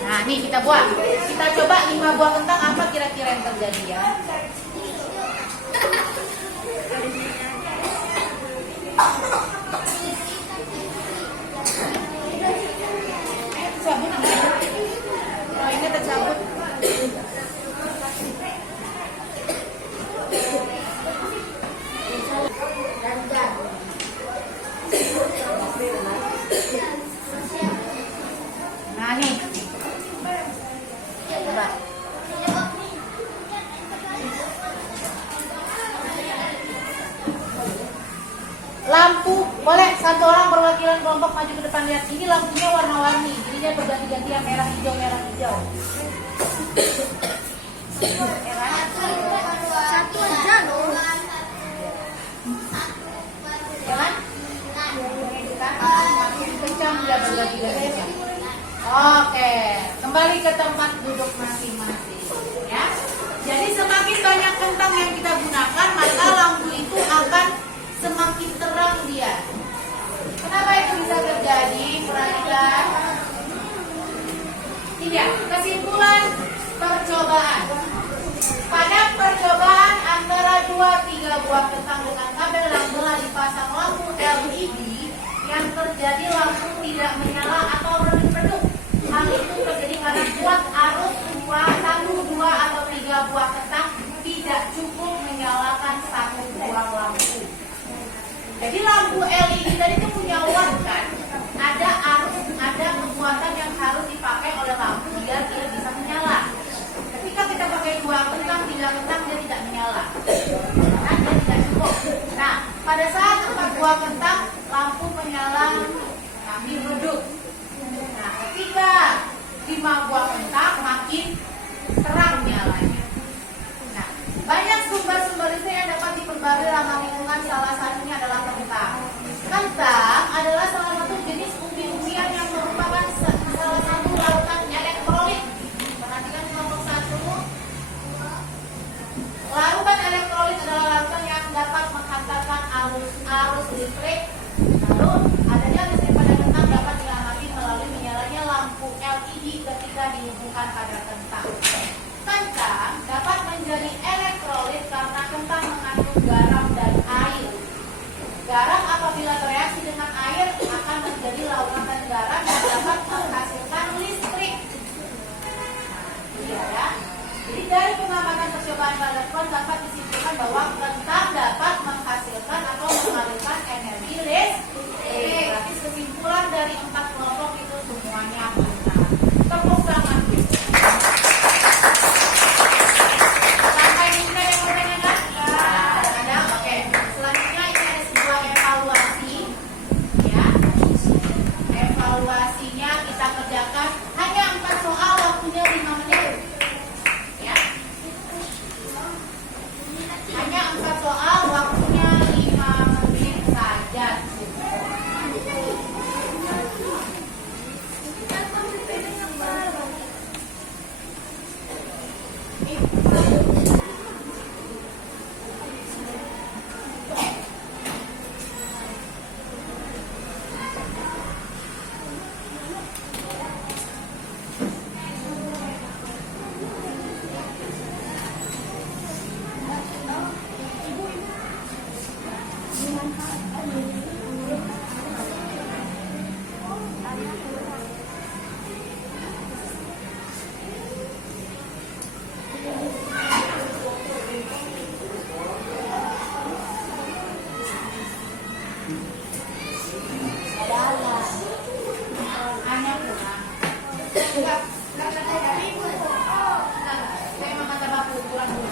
Nah, nih kita buat. Kita coba 5 buah kentang, apa kira-kira yang terjadi ya? Tercabut nggak? Oh, ini tercabut. Nah, nih. Coba. Lampu, boleh satu orang perwakilan kelompok maju ke depan, lihat. Ini lampunya warna-warni, jadinya berganti-ganti yang merah hijau, merah hijau. Ya kan? Satu aja loh. Ya kan? Makin kencang dia berganti-ganti. Oke, kembali ke tempat duduk masing-masing, ya. Jadi semakin banyak kentang yang kita gunakan, maka lampu itu akan semakin terang dia. Kenapa itu bisa terjadi? Perhatikan. Tidak, kesimpulan percobaan. Pada percobaan antara 2-3 buah kentang dengan kabel yang telah dipasang lampu LED, yang terjadi lampu tidak menyala atau redup-redup. Hal itu terjadi karena kuat arus 1, 2, atau 3 buah kentang tidak cukup menyalakan 1 buah lampu. Jadi lampu LED tadi itu punya watt kan? Ada arus, ada kekuatan yang harus dipakai oleh lampu biar dia bisa menyala. Ketika kita pakai 2 kentang, 3 kentang, dia tidak menyala. Nah, dia tidak cukup. Nah, pada saat 4 buah kentang, lampu menyala, kami redup. Nah, ketika 5 buah kentang, makin terang nyalanya. Nah, banyak sumber-sumber listrik yang dapat diperbarui ramah lingkungan, salah satunya adalah kentang. Kentang adalah salah satu jenis umbi-umbian yang merupakan salah satu larutan elektrolit. Perhatikan kelompok 1. Larutan elektrolit adalah larutan yang dapat menghantarkan arus listrik. Lalu, adanya listrik pada kentang dapat diamati melalui menyalanya lampu LED ketika dihubungkan pada kentang. Kentang dapat menjadi elektrolit karena kentang mengandung garam dan air. Garam apabila bereaksi dengan air akan menjadi larutan garam yang dapat menghasilkan listrik. Iya ya. Jadi dari pengamatan percobaan Balikon dapat disimpulkan bahwa kentang dapat menghasilkan atau mengalirkan energi listrik. Berarti kesimpulan dari 4 kelompok itu semuanya benar. Tepuk tangan. Sampai di sini yang bertanya kan? Ada? Oke. Selanjutnya ini ada sebuah evaluasi. Ya. Evaluasinya kita kerjakan hanya 4 soal, waktunya 5 menit. Ya. Hanya 4 Hanya kurang. Enggak, tapi saya mau kata baku kurang dulu.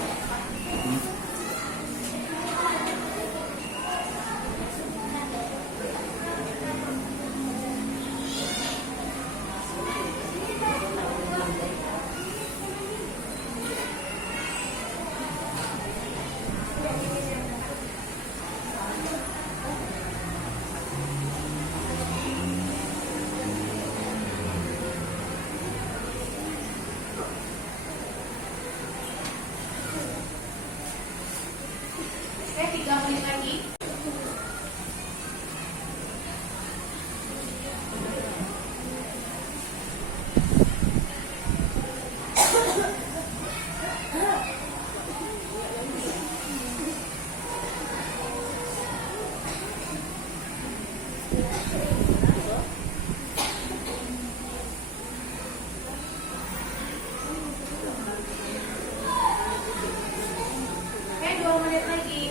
Oke, 3 menit lagi. Oke, 2 menit lagi.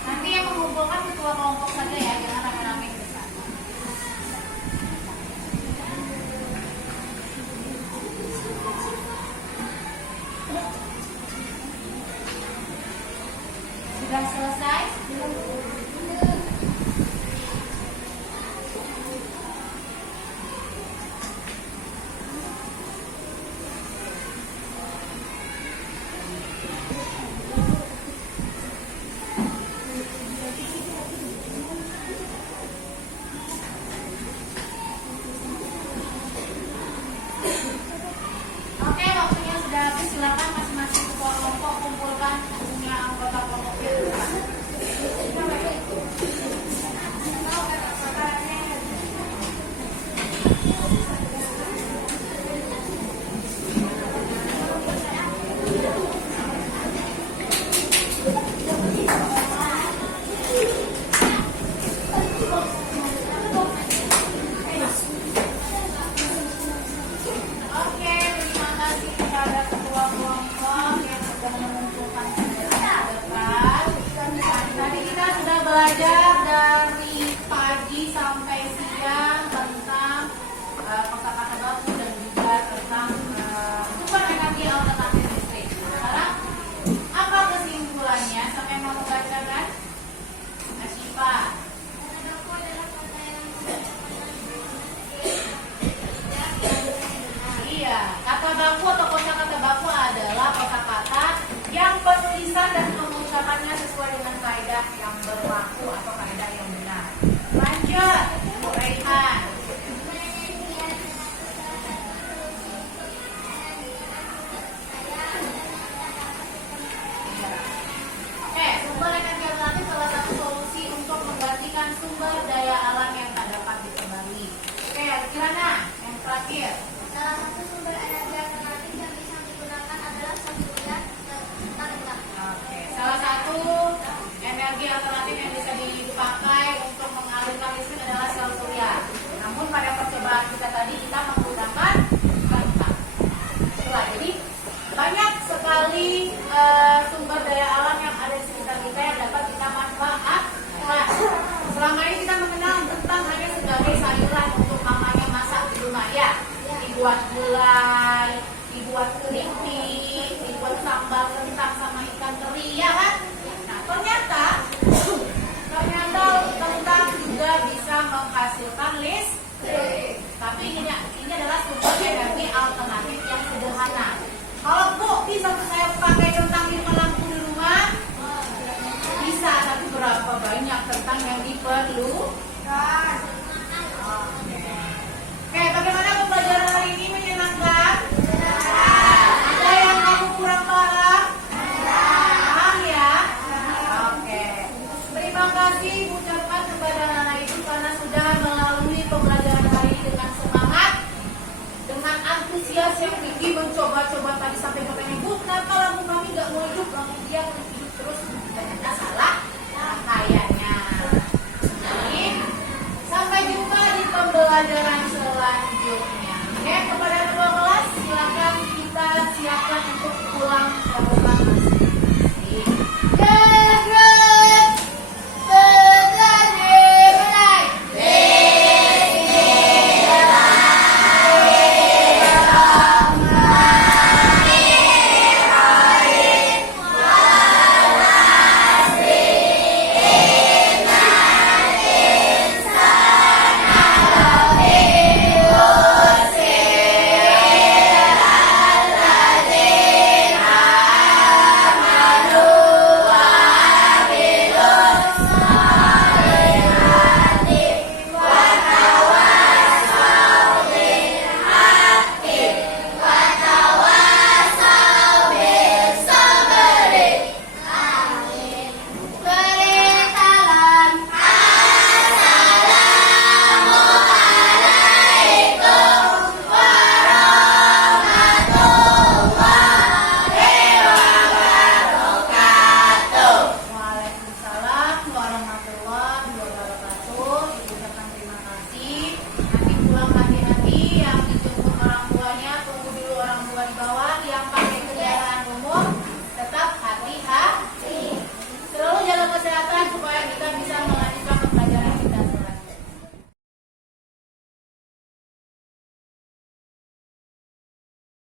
Nanti yang mengumpulkan ketua kelompok saja ya, jangan rame-rame ke sana. Sudah selesai? Oke, waktunya sudah habis. Silakan masing-masing ketua kelompok kumpulkan punya anggota kelompoknya dulu. Oke, terima kasih kepada ketua kelompok yang sudah mengumpulkan semuanya ke depan. Tadi kita sudah belajar dari pagi sampai siang tentang kosakata baku dan juga tentang sumber energi alternatif listrik. Sekarang apa kesimpulannya? Sampai mau membacakan? Asyifa. Iya, kata baku atau kosakata baku adalah kosakata yang penulisan dan pengucapannya sesuai dengan kaidah yang berlaku atau kaidah yang benar. Lanjut, Bu Raihan. Oke, sumber energi alternatif salah satu solusi untuk menggantikan sumber daya alam yang tak dapat dikembali. Oke, Kirana, yang terakhir. Salah satu sumber energi alternatif yang bisa digunakan adalah surya tenaga. Oke, salah satu energi alternatif yang bisa dipakai untuk mengalirkan listrik adalah sel surya. Namun pada percobaan kita tadi kita menggunakan bentang. Itulah, jadi banyak sekali sumber daya alam yang ada di sekitar kita yang dapat kita manfaatkan. Selama ini kita mengenal bentang hanya sebagai sayuran untuk mamanya masak di rumah ya. Dibuat gulai, dibuat Dik,